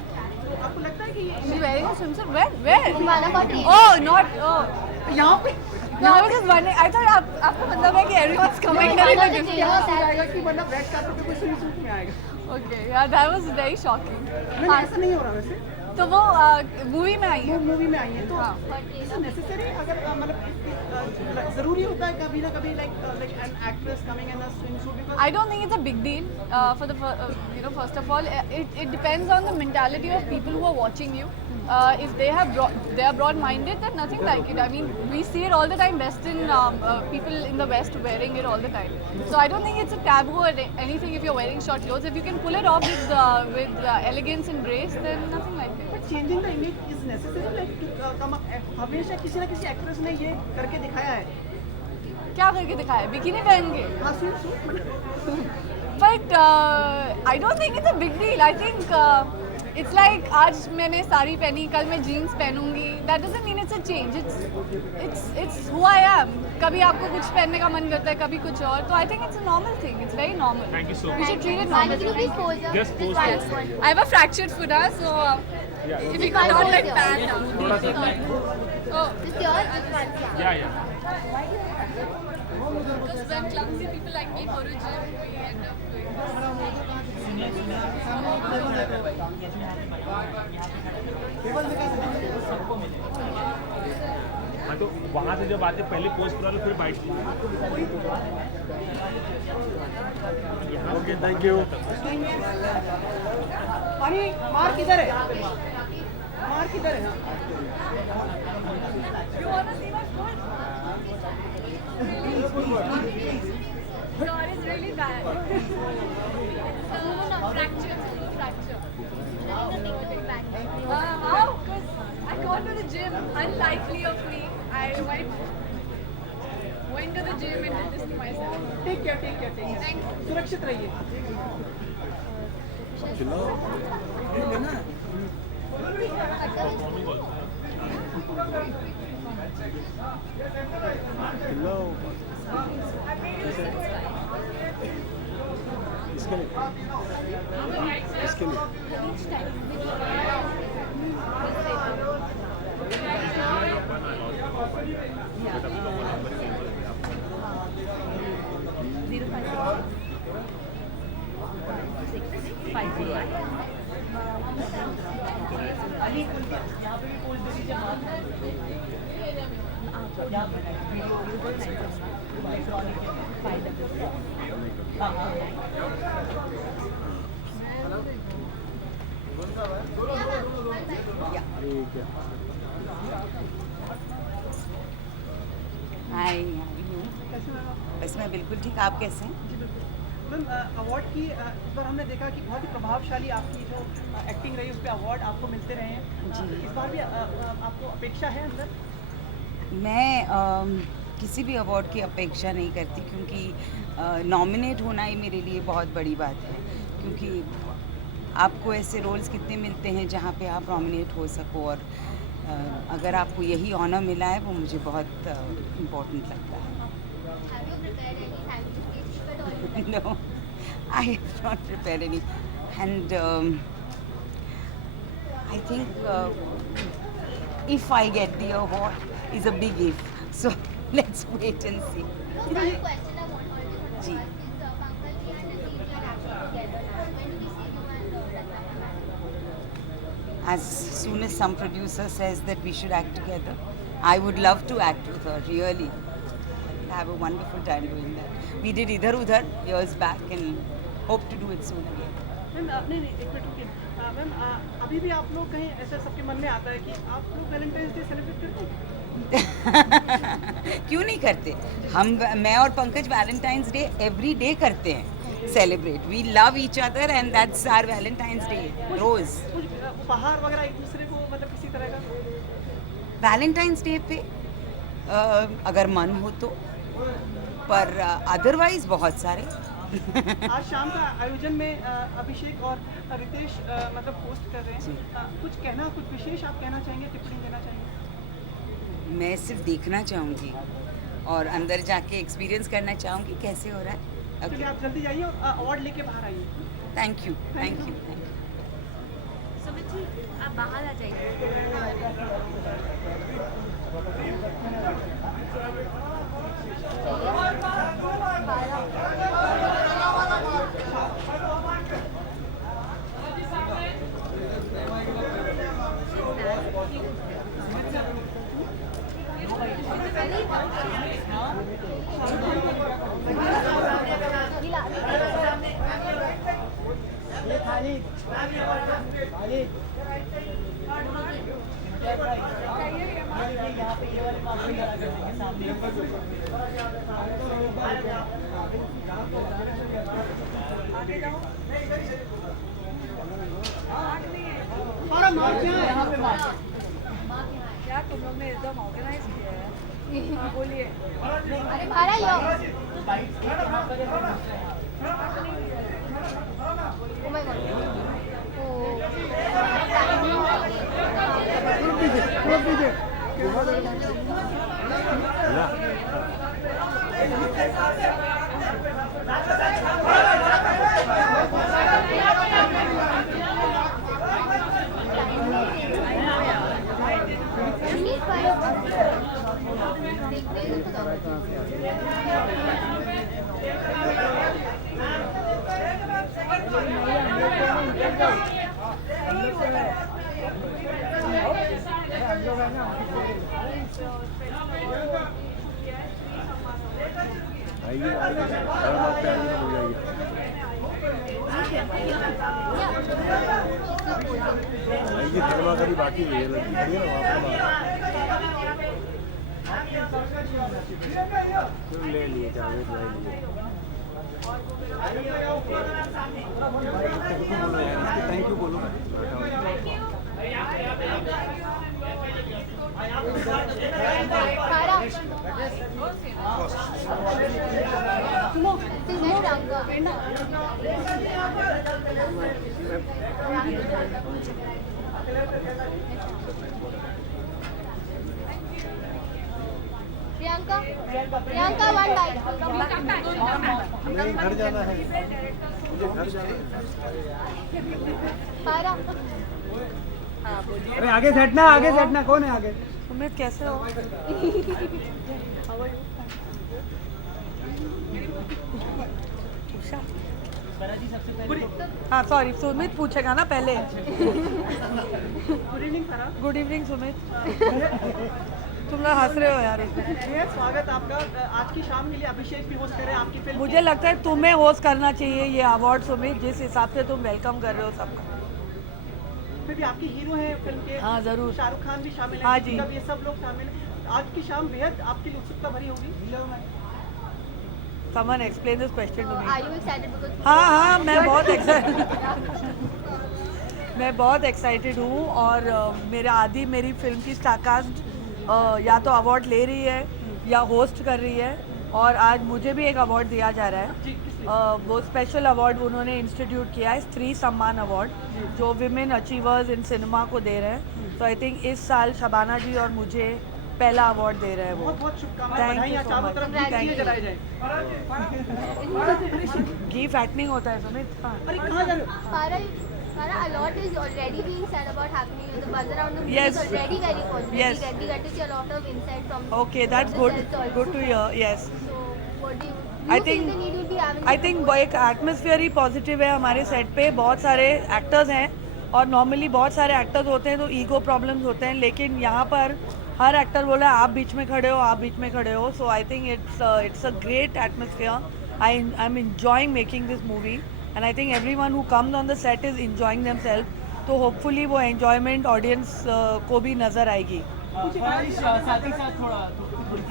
तो आपको लगता है कि ये She's wearing a swimsuit. Where? In one of our trailers. Oh, not. Oh. यहाँ पे No, I was just wondering. I thought आपको मतलब है कि everyone's coming No, there no, with a no, different. no, यहाँ से that- आएगा कि मतलब रेड कार्पेट पे कोई swimsuit में आएगा। Okay, yeah, that was very shocking. नहीं, ऐसा नहीं हो रहा वैसे। तो वो मूवी में आई वो है। मूवी में आई है तो हाँ। नेसेसरी अगर मतलब जरूरी होता है कभी ना कभी like an actress coming in a swimsuit because I don't think it's a big deal. For the first of all, it depends on the mentality of people who are watching you. If they are broad-minded, then nothing like it. I mean, we see it all the time. Western people in the West wearing it all the time. So I don't think it's a taboo or anything if you're wearing short clothes. If you can pull it off with elegance and grace, then nothing like it. but changing the image is necessary like to come हमेशा किसी ना किसी actress ने ये करके दिखाया है। क्या करके दिखाया? बिकिनी पहन के? हाँ swimsuit मतलब But I don't think it's a big deal. I think it's like आज मैंने साड़ी पहनी, कल मैं jeans पहनूंगी. That doesn't mean it's a change. It's who I am. कभी आपको कुछ पहनने का मन करता है, कभी कुछ और. तो I think it's a normal thing. It's very normal. Thank you so We much. should treat it Vani, normally. can you please pose up? Just pose one it. one. I have a fractured foot, so if you could not like pan down. Oh, Just yours, just one. या या because when clumsy people like me go to gym, we end up doing this. कैसे यहाँ पे सबको मिले। हाँ तो वहाँ से जब आते पहले पोस्ट करा लो फिर बाइट। Okay thank you. पानी मार किधर है? मार किधर है? Floor is really bad. Fracture. How? Because I gone to the gym. Unlikely of me. I went to the gym and did this to myself. Take care सुरक्षित रहिए। इसके लिए इसके लिए यहाँ पे भी पोस्ट दे दीजिए आप। यहाँ पे वीडियो इलेक्ट्रॉनिक हाय, बस मैं बिल्कुल ठीक। आप कैसे हैं? मैम अवार्ड की इस बार हमने देखा कि बहुत ही प्रभावशाली आपकी जो एक्टिंग रही उस पर अवार्ड आपको मिलते रहे हैं। जी। इस बार भी आपको अपेक्षा है अंदर? मैं किसी भी अवार्ड की अपेक्षा नहीं करती, क्योंकि नॉमिनेट होना ही मेरे लिए बहुत बड़ी बात है। क्योंकि आपको ऐसे रोल्स कितने मिलते हैं जहाँ पे आप नॉमिनेट हो सको, और अगर आपको यही ऑनर मिला है वो मुझे बहुत इम्पोर्टेंट लगता है। No, I have not prepared any, and I think if I get the award is a big if. So let's wait and see. जी. As soon as some producer says that we should act together, I would love to act with her, really. I have a wonderful time doing that. We did Idhar Udhar years back and hope to do it soon again. Ma'am आपने एक minute रुकिए। Ma'am अभी भी आप लोग कहीं ऐसा सबके मन में आता है कि आप लोग वैलेंटाइंस डे सेलिब्रेट करते हैं? क्यों नहीं करते? मैं और Pankaj Valentine's day every day करते हैं celebrate. We love each other and that's our Valentine's day रोज। कुछ उपहार वगैरह एक दूसरे को, मतलब किसी तरह का? वैलेंटाइंस डे पे अगर मन हो तो, पर अदरवाइज बहुत सारे। आज शाम का आयोजन में अभिषेक और रितेश मतलब होस्ट कर रहे हैं। कुछ विशेष आप कहना चाहेंगे, टिप्पणी देना चाहेंगे? मैं सिर्फ देखना चाहूँगी और अंदर जाके एक्सपीरियंस करना चाहूँगी कैसे हो रहा है। चलिए आप जल्दी जाइए और अवार्ड लेके बाहर आइए। Thank you, thank you, thank you. Sumit ji, आप बाहर आ जाइए। यहाँ पे ये वाले मामले करा कर देंगे सामने। आगे जाओ। हमारा मार्क क्या है? यहाँ पे मार्क। क्या तुम लोग ने एकदम ऑर्गेनाइज किया है? बोलिए। अरे भाड़ा लो। Oh my God. आएगी हर बात पे आएगी तो हो जाएगी आएगी धर्मा कभी बाकी नहीं है लड़की है ना वहाँ पर ले लिए जावेद ले लिए थैंक यू बोलो प्रियंका प्रियंका वन बाइट नहीं घर जाना है मुझे घर जाना है अरे आगे सेटना कौन है आगे सुमित कैसे हो उषा हाँ सॉरी सुमित पूछेगा ना पहले गुड इवनिंग सुमित तुम लोग हंस रहे हो यार स्वागत आपका आज की शाम के लिए अभिषेक भी होस्ट कर रहे हैं आपकी फिल्म मुझे लगता है तुम्हें होस्ट करना चाहिए ये अवार्ड सुमित जिस हिसाब से तुम वेलकम कर रहे हो सबका फिर भी आपके हीरो हैं फिल्म के हाँ जरूर शाहरुख खान भी शामिल है हाँ जी। ये सब लोग शामिल हैं आज की शाम बेहद आपके लिए उत्सुकता भरी होगी Someone explain this question to me. Are you excited because हाँ मैं बहुत एक्साइटेड मैं बहुत एक्साइटेड हूँ और मेरे आदि मेरी फिल्म की स्टारकास्ट या तो अवार्ड ले रही है या होस्ट कर रही है और आज मुझे भी एक अवार्ड दिया जा रहा है वो स्पेशल अवार्ड उन्होंने इंस्टीट्यूट किया है स्त्री सम्मान अवार्ड जो विमेन अचीवर्स इन सिनेमा को दे रहे हैं तो आई थिंक इस साल शबाना जी और मुझे पहला अवार्ड दे रहे हैं वो बहुत शुभकामनाएं थैंक बधाई यू चारों सो तरफ मच दीप जलाए जाए घी फैटनिंग होता है सुमित हाँ अरे कहाँ जा रहे हो Farah, a lot is already being said about happening. The buzz around the movie Yes. is already very positive. Yes. We get to see a lot of insight from. Okay, that's the good. sets also. Good to hear. Yes. So, what do you? I Do you think feel the need will be having? I think एक atmosphere ही positive है हमारे set पे बहुत सारे actors हैं और normally बहुत सारे एक्टर्स होते हैं तो ईगो प्रॉब्लम्स होते हैं लेकिन यहाँ पर हर एक्टर बोला आप बीच में खड़े हो आप बीच में खड़े हो so I think it's a great atmosphere I am enjoying making this movie and I think everyone who comes on the set is enjoying themselves तो होपफुली वो एन्जॉयमेंट ऑडियंस को भी नज़र आएगी साथ ही साथ थोड़ा थोड़ी सी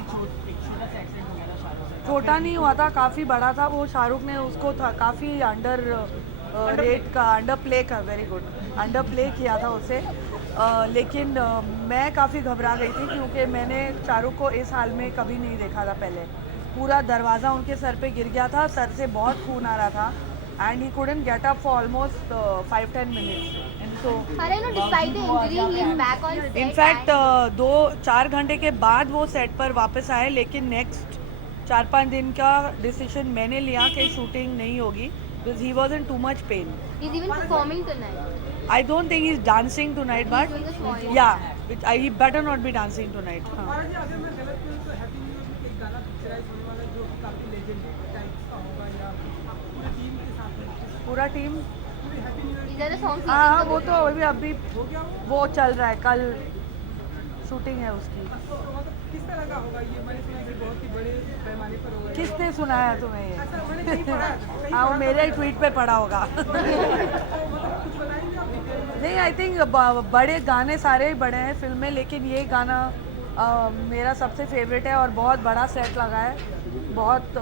एक छोटा सा एक्सीडेंट हो गया था शाहरुख से छोटा नहीं हुआ था काफ़ी बड़ा था वो शाहरुख ने उसको था काफ़ी अंडर रेट का अंडर प्ले का वेरी गुड अंडर प्ले किया था उसे लेकिन मैं काफ़ी घबरा गई थी क्योंकि मैंने शाहरुख को इस हाल में कभी नहीं देखा था पहले पूरा दरवाज़ा उनके सर पे गिर गया था सर से बहुत खून आ रहा था and he couldn't get up for almost 5-10 minutes and so Farah, despite the injury, he is back on set. In fact 2-4 घंटे के बाद वो सेट पर वापस आए लेकिन नेक्स्ट 4-5 दिन का डिसीजन मैंने लिया कि शूटिंग नहीं होगी because he was in too much pain He's even performing tonight. I don't think he is dancing tonight but doing a song. Yeah he better not be dancing tonight हाँ अगर मैं गलत हूँ तो हैप्पी न्यू ईयर में एक गाना picturise होने वाला है जो कि काफी लेजेंडरी टाइप का होगा या पूरी टीम के साथ में पूरा टीम पूरी happy new year These are the songs. हाँ हाँ वो तो अभी वो चल रहा है कल शूटिंग है उसकी तो मतलब किस तरह का होगा ये मैंने सुना कि बहुत ही बड़े पैमाने पर होगा किसने सुनाया तुम्हें ये ऐसा मैंने कहीं पढ़ा है, कहीं हाँ वो पढ़ा मेरे ही ट्वीट पे पड़ा होगा तो मतलब कुछ बनाएंगे आप डिटेल नहीं आई थिंक बड़े गाने सारे ही बड़े हैं फिल्म में लेकिन ये गाना मेरा सबसे फेवरेट है और बहुत बड़ा सेट लगा है बहुत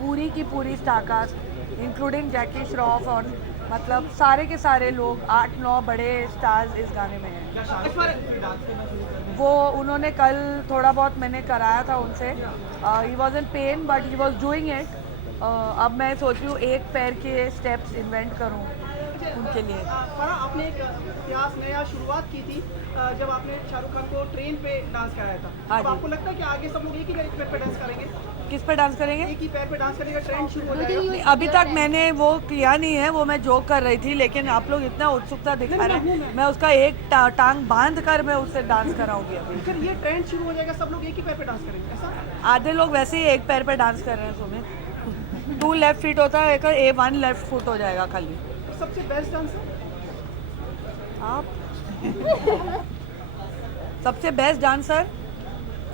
पूरी की पूरी स्टारकास्ट इंक्लूडिंग जैकी श्रॉफ और मतलब सारे के सारे लोग 8-9 बड़े स्टार्स इस गाने में हैं वो उन्होंने कल थोड़ा बहुत मैंने कराया था उनसे ही was in pen but he was doing it अब मैं सोच रही हूँ एक पैर के स्टेप्स इन्वेंट करूँ उनके लिए फराह, आपने एक इतिहास नया शुरुआत की थी जब आपने शाहरुख खान को ट्रेन पे डांस कराया था हाँ अब जी। आपको लगता है कि आगे सब लोग एक ही पैर पे डांस करेंगे किस पे डांस करेंगे एक ही पैर पे डांस करने का ट्रेंड शुरू हो Do you जाएगा think नहीं, अभी तक मैंने वो किया नहीं है वो मैं जोक कर रही थी लेकिन आप लोग इतना उत्सुकता दिखा रहे हैं मैं उसका एक टांग बांध कर मैं उससे डांस कराऊंगी अभी फिर ये ट्रेंड शुरू हो जाएगा सब लोग एक ही पैर पे डांस करेंगे ऐसा आधे लोग वैसे ही एक पैर पे डांस कर रहे हैं सुमित 2 लेफ्ट फीट होता है 1 लेफ्ट फुट हो जाएगा खाली सबसे बेस्ट डांसर आप सबसे बेस्ट डांसर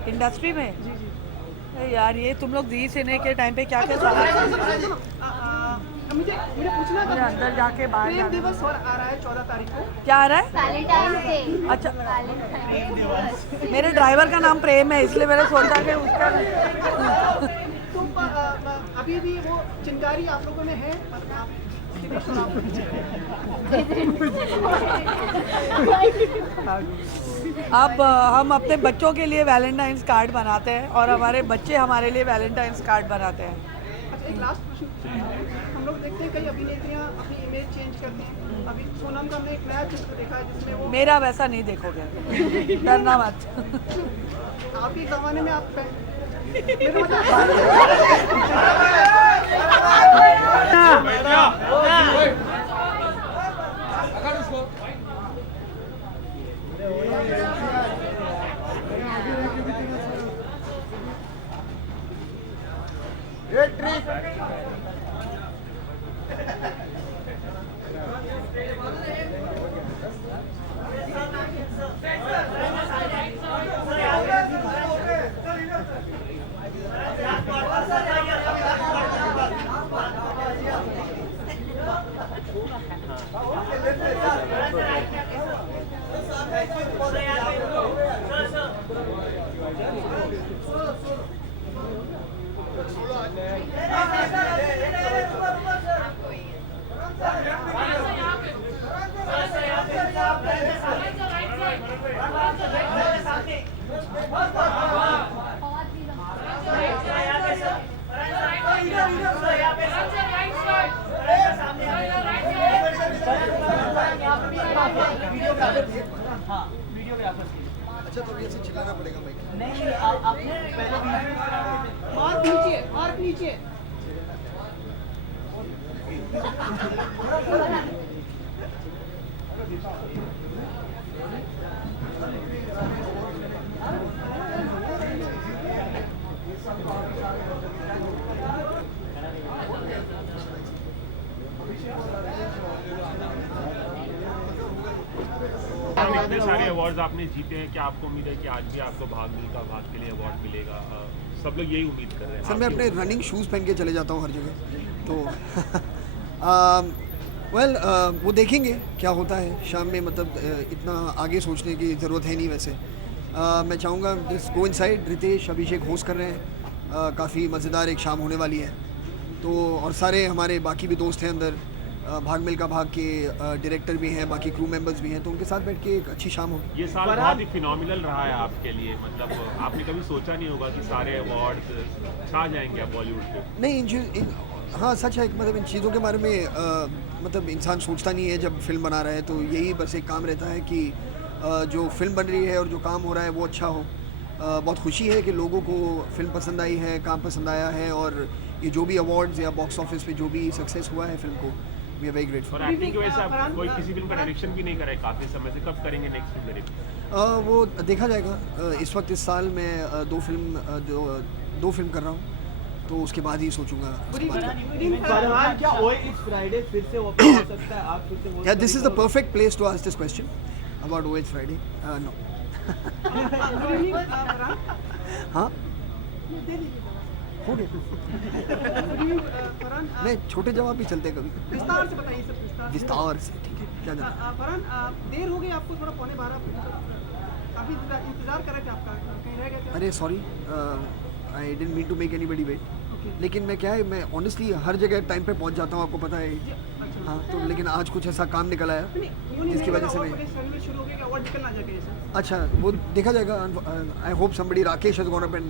इंडस्ट्री में यार ये तुम लोग दी सिने के टाइम पे क्या क्या मुझे पूछना था अंदर जाके बाहर प्रेम दिवस और आ रहा है 14 तारीख को क्या आ रहा है वैलेंटाइंस डे अच्छा मेरे ड्राइवर का नाम प्रेम है इसलिए मैंने सोचा कि उसका तो अभी भी वो चिंगारी आप लोगों में है अब हम अपने बच्चों के लिए वैलेंटाइंस कार्ड बनाते हैं और हमारे बच्चे हमारे लिए वैलेंटाइंस कार्ड बनाते हैं। अच्छा एक लास्ट क्वेश्चन, हम लोग देखते हैं कई अभिनेत्रियां अपनी इमेज चेंज करती हैं। अभी सोनम का हमने एक नया चित्र देखा है जिसमें वो मेरा वैसा नहीं देखोगे डरना मत आपके ज़माने में आप अच्छा तो ये से चिल्लाना पड़ेगा भाई नहीं आपने पहले मार्क नीचे इतने सारे अवार्ड्स आपने जीते हैं, क्या आपको उम्मीद है कि आज भी आपको भाग के लिए अवार्ड मिलेगा? सब लोग यही उम्मीद कर रहे हैं। सर मैं अपने रनिंग शूज़ पहन के चले जाता हूँ हर जगह तो वो देखेंगे क्या होता है शाम में, मतलब इतना आगे सोचने की ज़रूरत है नहीं वैसे। मैं चाहूँगा जस्ट गो इनसाइड। रितेश अभिषेक होस्ट कर रहे हैं, काफ़ी मज़ेदार एक शाम होने वाली है तो, और सारे हमारे बाकी भी दोस्त हैं अंदर, भाग मिल्खा भाग के डायरेक्टर भी हैं, बाकी क्रू मेंबर्स भी हैं, तो उनके साथ बैठ के एक अच्छी शाम होगी। ये साल बहुत ही फिनोमिनल रहा है आपके लिए, मतलब आपने कभी सोचा नहीं होगा कि सारे अवार्ड्स छा जाएंगे अब बॉलीवुड पे? नहीं हाँ सच है, मतलब इन चीज़ों के बारे में मतलब इंसान सोचता नहीं है जब फिल्म बना रहा है, तो यही बस एक काम रहता है कि जो फिल्म बन रही है और जो काम हो रहा है वो अच्छा हो। बहुत खुशी है कि लोगों को फिल्म पसंद आई है, काम पसंद आया है, और ये जो भी अवार्ड्स या बॉक्स ऑफिस पे जो भी सक्सेस हुआ है फिल्म को, वी आर वेरी ग्रेटफुल। और एक्टिंग की वजह से आप कोई किसी फिल्म का डायरेक्शन भी नहीं कर रहे काफ़ी समय से, कब करेंगे नेक्स्ट फिल्म डायरेक्शन? वो देखा जाएगा। इस वक्त इस साल मैं दो फिल्म कर रहा हूँ, तो उसके बाद ही सोचूंगा। Yeah, this is the perfect place to ask this question about OH Friday. No. हाँ हो गया। नहीं छोटे जवाब भी चलते कभी। विस्तार से बताइए सब विस्तार से, ठीक है। क्या फरहान देर हो गई आपको, थोड़ा 12:15 काफ़ी इंतजार कर रहे थे आपका, कहीं रह गए थे? अरे sorry, I didn't mean to make anybody wait. लेकिन मैं क्या है, मैं ऑनेस्टली हर जगह टाइम पे पहुंच जाता हूँ, आपको पता है। हाँ तो लेकिन आज कुछ ऐसा काम निकल आया जिसकी वजह से मैं अच्छा वो देखा जाएगा। I hope somebody Rakesh has gone up and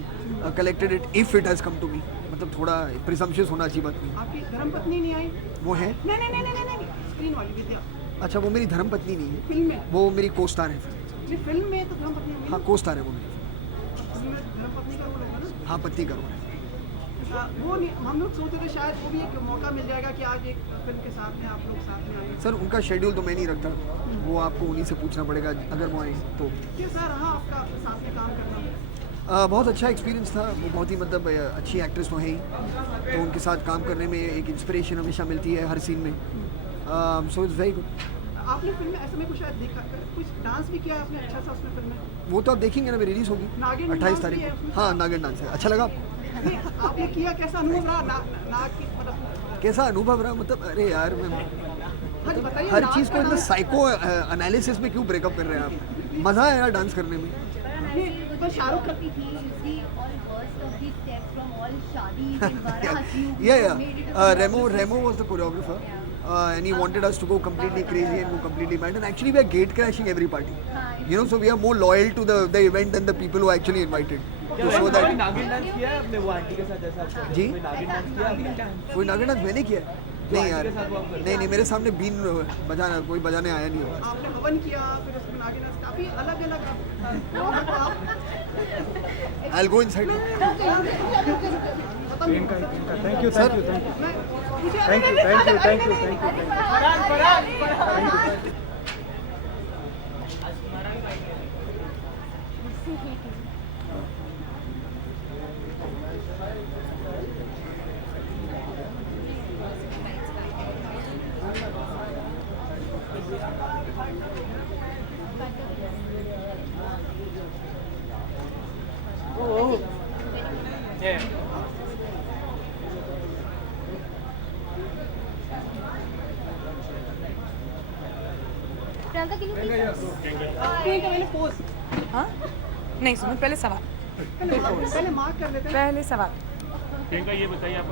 collected it if it has come to me. मतलब थोड़ा प्रिजम्पशियस होना अच्छी बात नहीं। आपकी धर्मपत्नी नहीं आई? वो है नहीं स्क्रीन वाली विद्या। अच्छा वो मेरी धर्मपत्नी नहीं है, फिल्म में वो मेरी कोस्टार है। फिल्म में तो धर्मपत्नी? हाँ कोस्टार है वो मेरी। धर्मपत्नी का रोल है ना? हाँ पत्नी का रोल है। वो हम लोग सोचते थे शायद वो भी एक मौका मिल जाएगा कि आज एक फिल्म के साथ में आप लोग साथ में आए। सर उनका शेड्यूल तो मैं नहीं रखता, वो आपको उन्हीं से पूछना पड़ेगा अगर वो आए तो। कैसा रहा आपका साथ में काम करना? बहुत अच्छा एक्सपीरियंस था। वो बहुत ही मतलब अच्छी एक्ट्रेस तो है ही, तो उनके साथ काम करने में एक इंस्पिरेशन हमेशा मिलती है हर सीन में। So it's very good. आपने फिल्म में ऐसे में कुछ शायद देखा, कुछ डांस भी किया आपने अच्छा सा उसमें फिल्म में? वो तो आप देखेंगे ना, रिलीज होगी 28 तारीख को। हाँ नागिन डांस है। अच्छा लगा आपको? नहीं, आपने किया कैसा अनुभव रहा नाग की मतलब कैसा अनुभव रहा मतलब अरे यार मैं हाँ जी बताइए हर नाग चीज़ को का इतना नाम- साइको एनालिसिस में क्यों ब्रेकअप कर रहे हैं आप? मज़ा आया डांस करने में। नहीं, तो Shahrukh Khan Remo was the choreographer, and he wanted us to go completely crazy and go completely mad. And actually, we are gate crashing every party. You know, so we are more loyal to the event than the people who are actually invited. To show that. नागिन dance किया है आपने वो aunty के साथ जैसा आपको जी? कोई नागिन डांस किया आपने? कोई नागिन डांस मैंने किया है? नहीं यार, नहीं मेरे सामने बीन बजाना कोई बजाने आया नहीं होगा। आपने हवन किया फिर उसमें नागिन डांस काफी अलग अलग I'll go inside. Thank you sir. Thank you. Priyanka के लिए प्रियंका मैंने पोस्ट हाँ नहीं सुनो पहले सवाल पहले मार्क कर लेते हैं पहले सवाल प्रियंका ये बताइए आप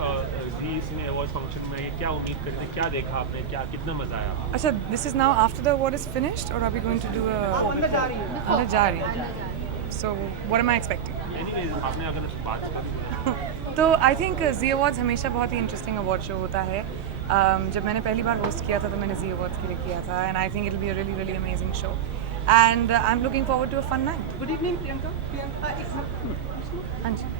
जी इसमें अवार्ड फंक्शन में क्या उम्मीद करते हैं, क्या देखा आपने, क्या कितना मजा आया? अच्छा this is now after the award is finished और are we going to do आप अंदर जा रही हैं अंदर जा रही हैं so what am I expecting anyways आपने अगर बात कर तो आई थिंक जी अवार्ड्स हमेशा बहुत ही इंटरेस्टिंग अवार्ड शो होता है जब मैंने पहली बार होस्ट किया था तो मैंने जी अवार्ड्स के लिए किया था and I think it will be a really really amazing show and I am looking forward to a fun night good evening Priyanka हाँ जी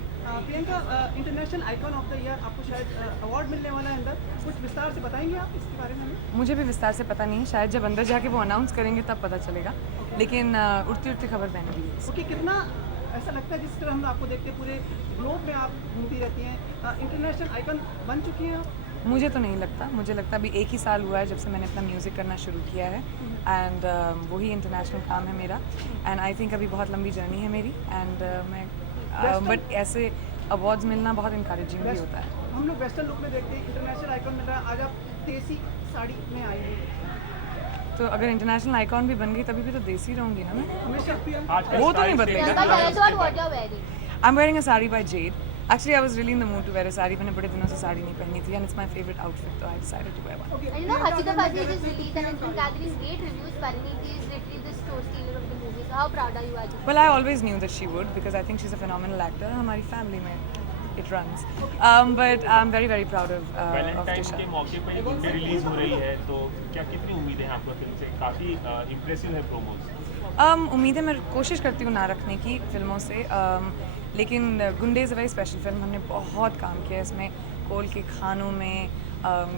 Priyanka international icon of the year आपको शायद अवार्ड मिलने वाला है अंदर कुछ विस्तार से बताएंगे आप इसके बारे में हमें? मुझे भी विस्तार से पता नहीं है शायद जब अंदर जाके वो अनाउंस करेंगे तब पता चलेगा लेकिन उड़ती उड़ती खबर मैंने दी है ओके कितना ऐसा लगता है जिस तरह हम आपको देखते हैं पूरे ग्लोब में आप घूमती रहती हैं इंटरनेशनल आइकन बन चुकी हैं आप मुझे तो नहीं लगता मुझे लगता अभी एक ही साल हुआ है जब से मैंने अपना म्यूज़िक करना शुरू किया है एंड वही इंटरनेशनल काम है मेरा एंड आई थिंक अभी बहुत लंबी जर्नी है मेरी एंड मैं बट ऐसे अवार्ड्स मिलना बहुत इंकरेजिंग भी होता है हम लोग वेस्टर्न लुक में देखते हैं इंटरनेशनल आइकॉन मिल रहा है आज आप देसी साड़ी में आई हैं तो अगर इंटरनेशनल आइकॉन भी बन गई तभी भी तो देसी रहूँगी ना मैं हमेशा प्रियंका वो तो नहीं बदलेगा what you're wearing. I am wearing a sari by Jade actually I was really in the mood to wear a sari मैंने बड़े दिनों से साड़ी नहीं पहनी थी and it's my favourite outfit तो I decided to wear one And you know, Hachika Fazli is released and it's been gathering great reviews. Pariniti is literally the story stealer of the movie. So how proud are you, Ajit? Well, I always knew that she would because I think she's a phenomenal actor. हमारी family में it runs. But I'm very very proud of Valentine Tisha. के मौके पर ये release हो रही है तो क्या कितनी उम्मीदें हैं आपको फिल्म से? काफ़ी इम्प्रेसिव है प्रोमोज। उम्मीदें मैं कोशिश करती हूँ ना रखने की फिल्मों से लेकिन गुंडे is a very special film हमने बहुत काम किया है इसमें कोल के खानों में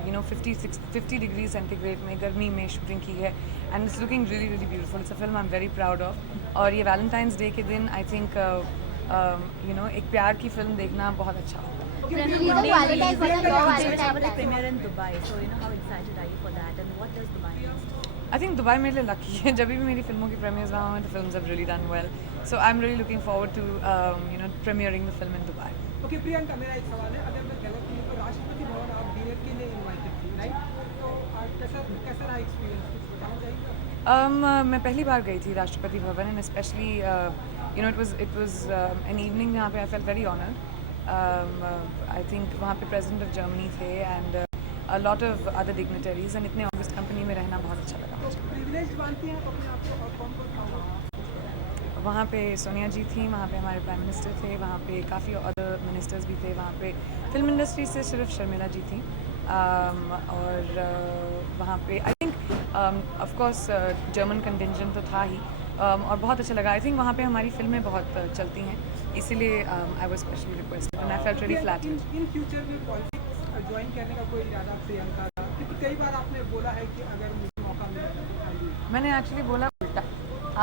यू नो 50 डिग्री सेंटीग्रेड में गर्मी में शूटिंग की है and it's looking really really beautiful it's a film I am very proud of और ये वैलेंटाइंस डे के दिन आई थिंक यू नो एक प्यार की फिल्म देखना बहुत अच्छा होगा Generally, the Valentine's Day, your Valentine's Day. premiere in Dubai, so you know how excited are you for that, and what does Dubai mean? I think Dubai मेरे लिए lucky है जब भी मेरी फिल्मों की प्रीमियर्स वहाँ हुए तो films have really done well so I am really looking forward to you know premiering the film in Dubai okay Priyanka मेरा एक सवाल है अगर मैं गलत नहीं तो राष्ट्रपति भवन आप डिनर के लिए इनवाइटेड थी राइट तो कैसा रहा एक्सपीरियंस कुछ बताना चाहिए मैं पहली बार गई थी Rashtrapati Bhavan and specially you know it was an evening जहाँ पे I felt very honoured I think वहाँ पे प्रेसिडेंट ऑफ जर्मनी थे and a lot of other dignitaries and इतने ऑगस्ट कंपनी में रहना बहुत अच्छा लगा मुझे प्रिविलेज मानती हैं आप अपने आप को और कौन था वहाँ वहाँ पे सोनिया जी थी वहाँ पे हमारे प्राइम मिनिस्टर थे वहाँ पे काफ़ी अदर मिनिस्टर्स भी थे वहाँ पे फिल्म इंडस्ट्री से सिर्फ शर्मिला जी थी और वहाँ पे I think of course German contingent तो था ही और बहुत अच्छा लगा आई थिंक वहाँ पे हमारी फिल्में बहुत चलती हैं इसीलिए I was specially requested and I felt really flattered in future में पॉलिटिक्स ज्वाइन करने का कोई इरादा प्रियंका का क्योंकि कई बार आपने बोला है कि अगर मुझे मौका मिले मैंने एक्चुअली बोला उल्टा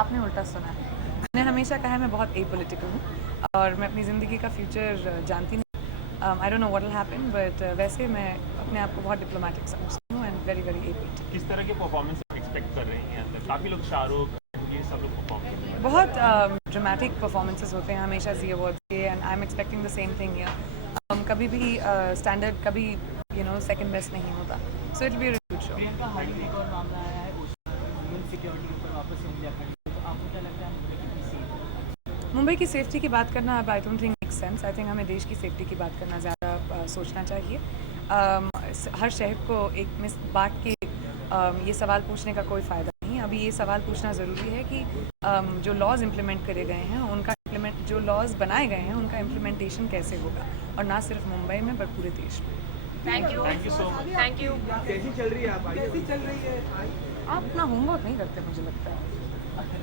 आपने उल्टा सुना है मैंने हमेशा कहा है मैं बहुत एपॉलिटिकल हूँ और मैं अपनी ज़िंदगी का फ्यूचर जानती नहीं I don't know what will happen but वैसे मैं अपने आप को बहुत डिप्लोमेटिक समझती हूँ एंड वेरी वेरी एपॉलिटिकल किस तरह के परफॉर्मेंस एक्सपेक्ट कर रही हैं अंदर? काफ़ी लोग शाहरुख ये सब लोग परफॉर्म कर रहे हैं। बहुत ड्रामेटिक परफॉर्मेंसेस होते हैं हमेशा जी अवार्ड्स के and I am expecting the same thing here कभी भी स्टैंडर्ड कभी सेकंड बेस्ट नहीं होता. So it will be a good show. Priyanka, हाल ही में एक और मामला आया है वुमेन सिक्योरिटी के ऊपर वापस से इंडिया खड़ी है, तो आपको क्या लगता है मुंबई कितनी सेफ है? मुंबई की सेफ्टी की बात करना अब आई don't think make sense. I think हमें देश की सेफ्टी की बात करना ज़्यादा सोचना चाहिए. हर शहर को एक मिस बात के ये सवाल पूछने का कोई फ़ायदा नहीं. अभी ये सवाल पूछना ज़रूरी है कि जो लॉज इम्प्लीमेंट करे गए हैं उनका जो लॉज बनाए गए हैं उनका इम्प्लीमेंटेशन कैसे होगा, और ना सिर्फ मुंबई में बट पूरे देश में. Thank you so much. Thank you. कैसी चल रही है आप? कैसी चल रही है? आप अपना होमवर्क नहीं करते मुझे लगता है.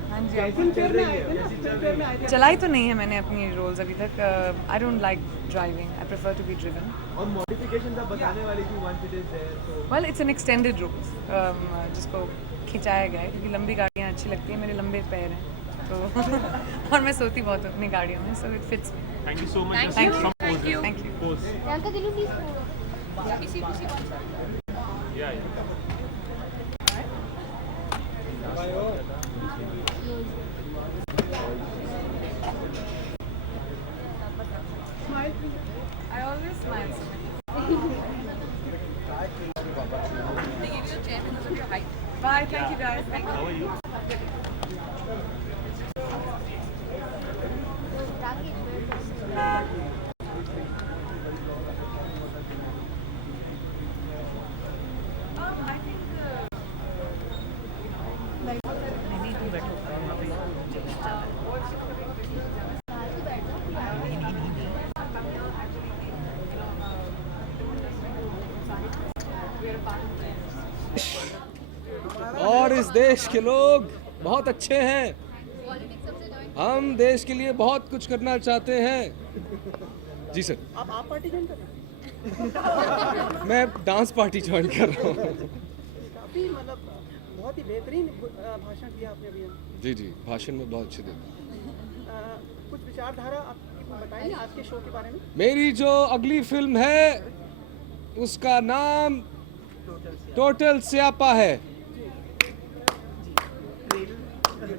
हाँ जी. फिल्म चल रही है. चलाई तो नहीं है मैंने अपनी रोल्स अभी तक. I don't like driving. I prefer to be driven. और मॉडिफिकेशन आप बताने वाली थी वंस इट इज देयर, तो well it's an extended route जिसको खिंचाया गया है क्योंकि लंबी गाड़ियाँ अच्छी लगती हैं. मेरे लंबे पैर हैं तो और मैं सोती बहुत हूँ अपनी गाड़ियों में. So it fits. Thank you so much. Thank you. Priyanka, can you please या I always smile. They give you a chair because of your height. Bye. Thank you guys. Thank you. How are you? नहीं तुम बैठो वहाँ पे चल रहा है। और इस देश के लोग बहुत अच्छे हैं. हम देश के लिए बहुत कुछ करना चाहते हैं. जी सर. आप पार्टी ज्वाइन कर रहे हैं? मैं डांस पार्टी ज्वाइन कर रहा हूँ. काफ़ी मतलब बहुत ही बेहतरीन भाषण दिया आपने अभी. जी जी, भाषण में बहुत अच्छे थे. कुछ विचारधारा आप बताइए आज के शो के बारे में. मेरी जो अगली फिल्म है उसका नाम टोटल स्यापा है.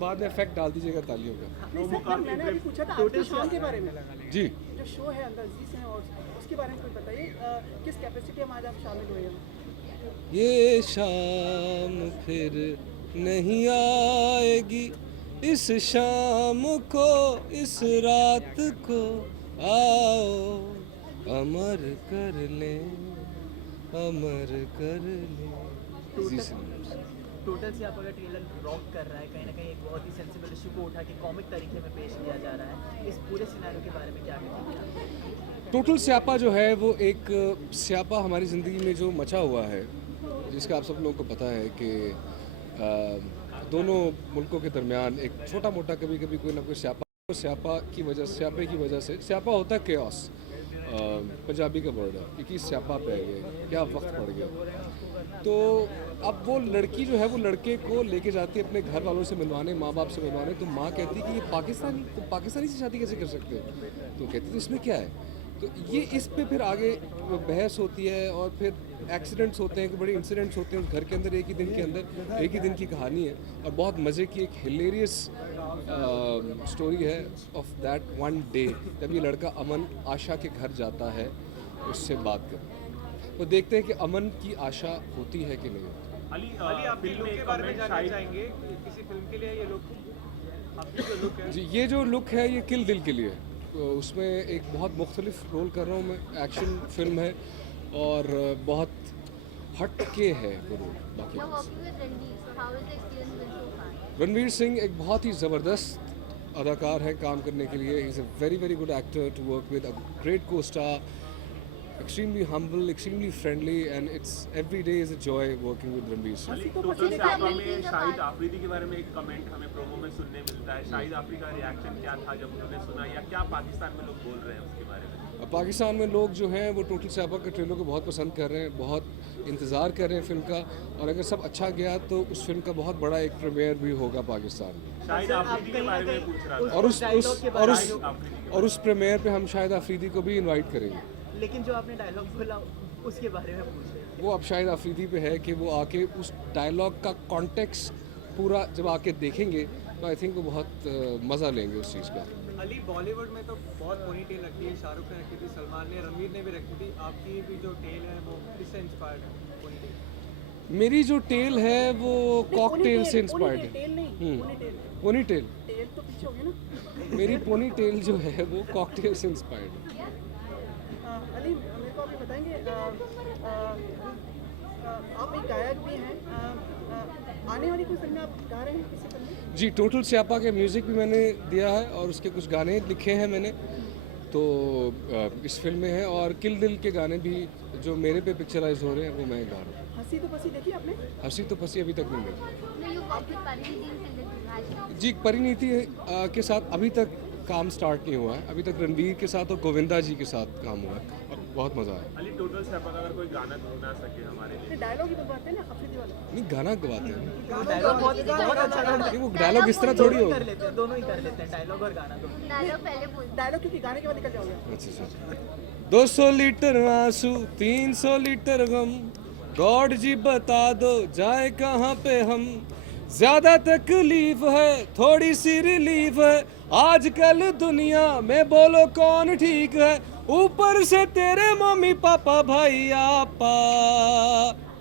बाद में इफेक्ट डाल दीजिएगा तालियों का. नहीं सर, मैंने अभी पूछा था आज के शो के बारे में. जी, जो शो है अंदर जी से और उसके बारे में कुछ बताइए. किस कैपेसिटी में आज आप शामिल हुए हैं? ये शाम फिर नहीं आएगी, इस शाम को इस रात को आओ अमर कर ले, अमर कर ले. जी सर. टोटल से आपका ट्रेलर रॉक कर रहा है, कहीं ना कहीं एक बहुत ही सेंसिबल इशू को उठा के कॉमिक तरीके में पेश किया जा रहा है. इस पूरे सिनेरियो के बारे में क्या कहेंगे? टोटल स्यापा जो है वो एक स्यापा हमारी ज़िंदगी में जो मचा हुआ है, जिसका आप सब लोगों को पता है कि दोनों मुल्कों के दरमियान एक छोटा मोटा कभी कभी कोई ना कोई स्यापे की वजह से स्यापा होता है केओस. पंजाबी का वर्ड है कि स्यापा पै गया, क्या वक्त पड़ गया. तो अब वो लड़की जो है वो लड़के को लेके जाती है अपने घर वालों से मिलवाने, माँ बाप से मिलवाने. तो माँ कहती है कि ये पाकिस्तानी, तो पाकिस्तानी से शादी कैसे कर सकते हो? तो कहती है तो इसमें क्या है. तो ये इस पे फिर आगे बहस होती है और फिर एक्सीडेंट्स होते हैं, बड़े इंसिडेंट्स होते हैं घर के अंदर. एक ही दिन के अंदर एक ही दिन की कहानी है और बहुत मज़े की एक हिलेरियस स्टोरी है ऑफ दैट वन डे जब ये लड़का अमन आशा के घर जाता है उससे बात कर. तो देखते हैं कि अमन की आशा होती है कि नहीं होती. अली आप फिल्म के बारे में जानना चाहेंगे? किसी फिल्म के लिए ये लुक, आपकी जो लुक है. जी, ये जो लुक है ये किल दिल के लिए. तो उसमें एक बहुत मुख्तलिफ रोल कर रहा हूँ मैं. एक्शन फिल्म है और बहुत हट के है वो रोल. बाकी रणवीर सिंह एक बहुत ही ज़बरदस्त अदाकार है काम करने के लिए. He is a very very good actor to work with. A great co-star, extremely humble, extremely friendly, and it's every day is a joy working with Ranveer Singh. Total स्यापा में शाहिद आफरीदी के बारे में एक कमेंट हमें promo में सुनने मिलता है. शाहिद आफरीदी का रिएक्शन क्या था जब उन्होंने सुना, या क्या पाकिस्तान में लोग बोल रहे हैं उसके बारे में? पाकिस्तान में लोग जो हैं वो टोटल स्यापा के ट्रेलर को बहुत पसंद कर रहे हैं, बहुत इंतज़ार कर रहे हैं फिल्म का. और अगर सब अच्छा गया तो उस फिल्म का बहुत बड़ा एक प्रीमियर भी होगा पाकिस्तान में. शाहिद आफरीदी के बारे में पूछ रहा था. और उस प्रीमियर पे हम शाहिद आफरीदी को भी इनवाइट करेंगे. लेकिन जो आपने डायलॉग बोला उसके बारे में पूछ रहे हैं. वो अब शाहिद आफरीदी पे है कि वो आके उस डायलॉग का कॉन्टेक्स्ट पूरा जब आके देखेंगे तो आई थिंक वो बहुत मज़ा लेंगे उस चीज़ का. अली बॉलीवुड में तो बहुत पोनी टेल रखी है, शाहरुख ने रखी थी, सलमान ने, रणवीर ने भी रखी थी। आपकी भी जो टेल है वो किससे इंस्पायर्ड है? पोनी टेल मेरी जो टेल है वो कॉकटेल से इंस्पायर्ड है। टेल नहीं, पोनी टेल, टेल तो पीछे हो गया ना। मेरी पोनी टेल जो है वो कॉकटेल से इंस्पायर्ड है। अली मेरे को अभी बताएंगे, आप एक गायक भी हैं, आने वाली कोई फिल्में आप गा रहे हैं किसी फिल्म में? जी, टोटल स्यापा के म्यूज़िक भी मैंने दिया है और उसके कुछ गाने लिखे हैं मैंने, तो इस फिल्म में है। और किल दिल के गाने भी जो मेरे पे पिक्चराइज हो रहे हैं वो मैं गा रहा हूँ। हंसी तो पसी देखी आपने? हंसी तो फंसी अभी तक नहीं देखी। जी, परिणीति के साथ अभी तक काम स्टार्ट नहीं हुआ है, अभी तक रणवीर के साथ और गोविंदा जी के साथ काम हुआ है और बहुत मज़ा आया। अली टोटल से अगर कोई गाना सुना सके हमारे लिए। डायलॉग ही बनवाते हैं ना अफरीदी वाले। नहीं, गाना गवाते हैं। डायलॉग बहुत अच्छा गाना नहीं, वो डायलॉग इस तरह थोड़ी हो। कर लेते हैं, दोनों ही कर लेते हैं, डायलॉग और गाना दोनों। डायलॉग क्योंकि गाने के बाद निकल जाओगे। अच्छा 200 लीटर आंसू 300 लीटर गम, गॉड जी बता दो जाए कहाँ पे हम। ज्यादा तकलीफ है थोड़ी सी रिलीफ है, आजकल दुनिया में बोलो कौन ठीक है। ऊपर से तेरे मम्मी पापा भाई आपा,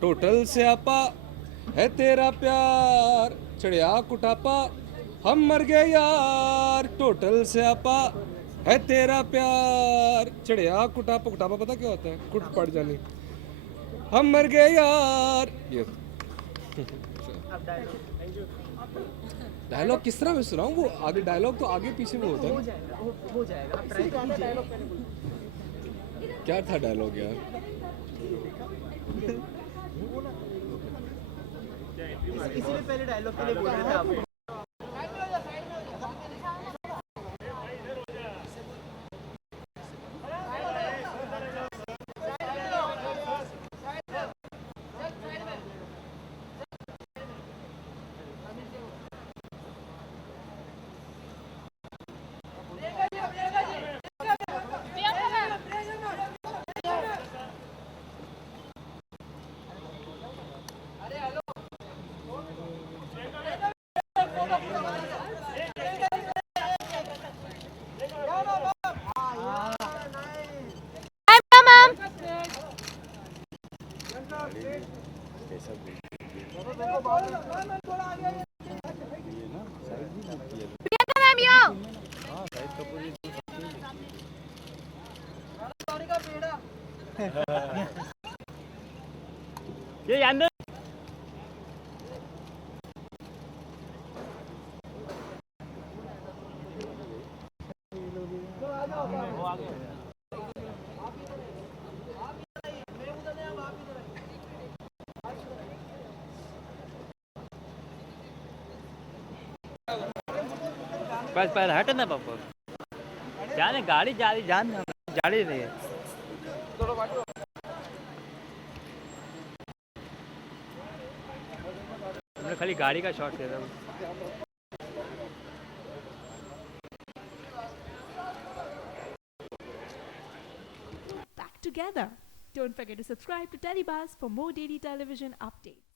टोटल से आपा है तेरा प्यार, चढ़िया कुटापा हम मर गए यार। टोटल से आपा है तेरा प्यार, चढ़िया कुटापा, कुटापा पता क्या होता है? कुट पड़ जानी, हम मर गए यार। ये डायलॉग किस तरह मैं सुनाऊं? वो आगे डायलॉग तो आगे पीछे वो होता है। हो जाएगा, आप ट्राई कीजिए। क्या था डायलॉग यार? इसीलिए पहले डायलॉग के लिए बोल रहे थे आप। ये अंदर बस पर हट ना पापा, जाने गाड़ी जा रही, जान जा रही है। हमने खाली गाड़ी का शॉट ले रहा हूँ। Back together. Don't forget to subscribe to Telebuzz for more daily television updates.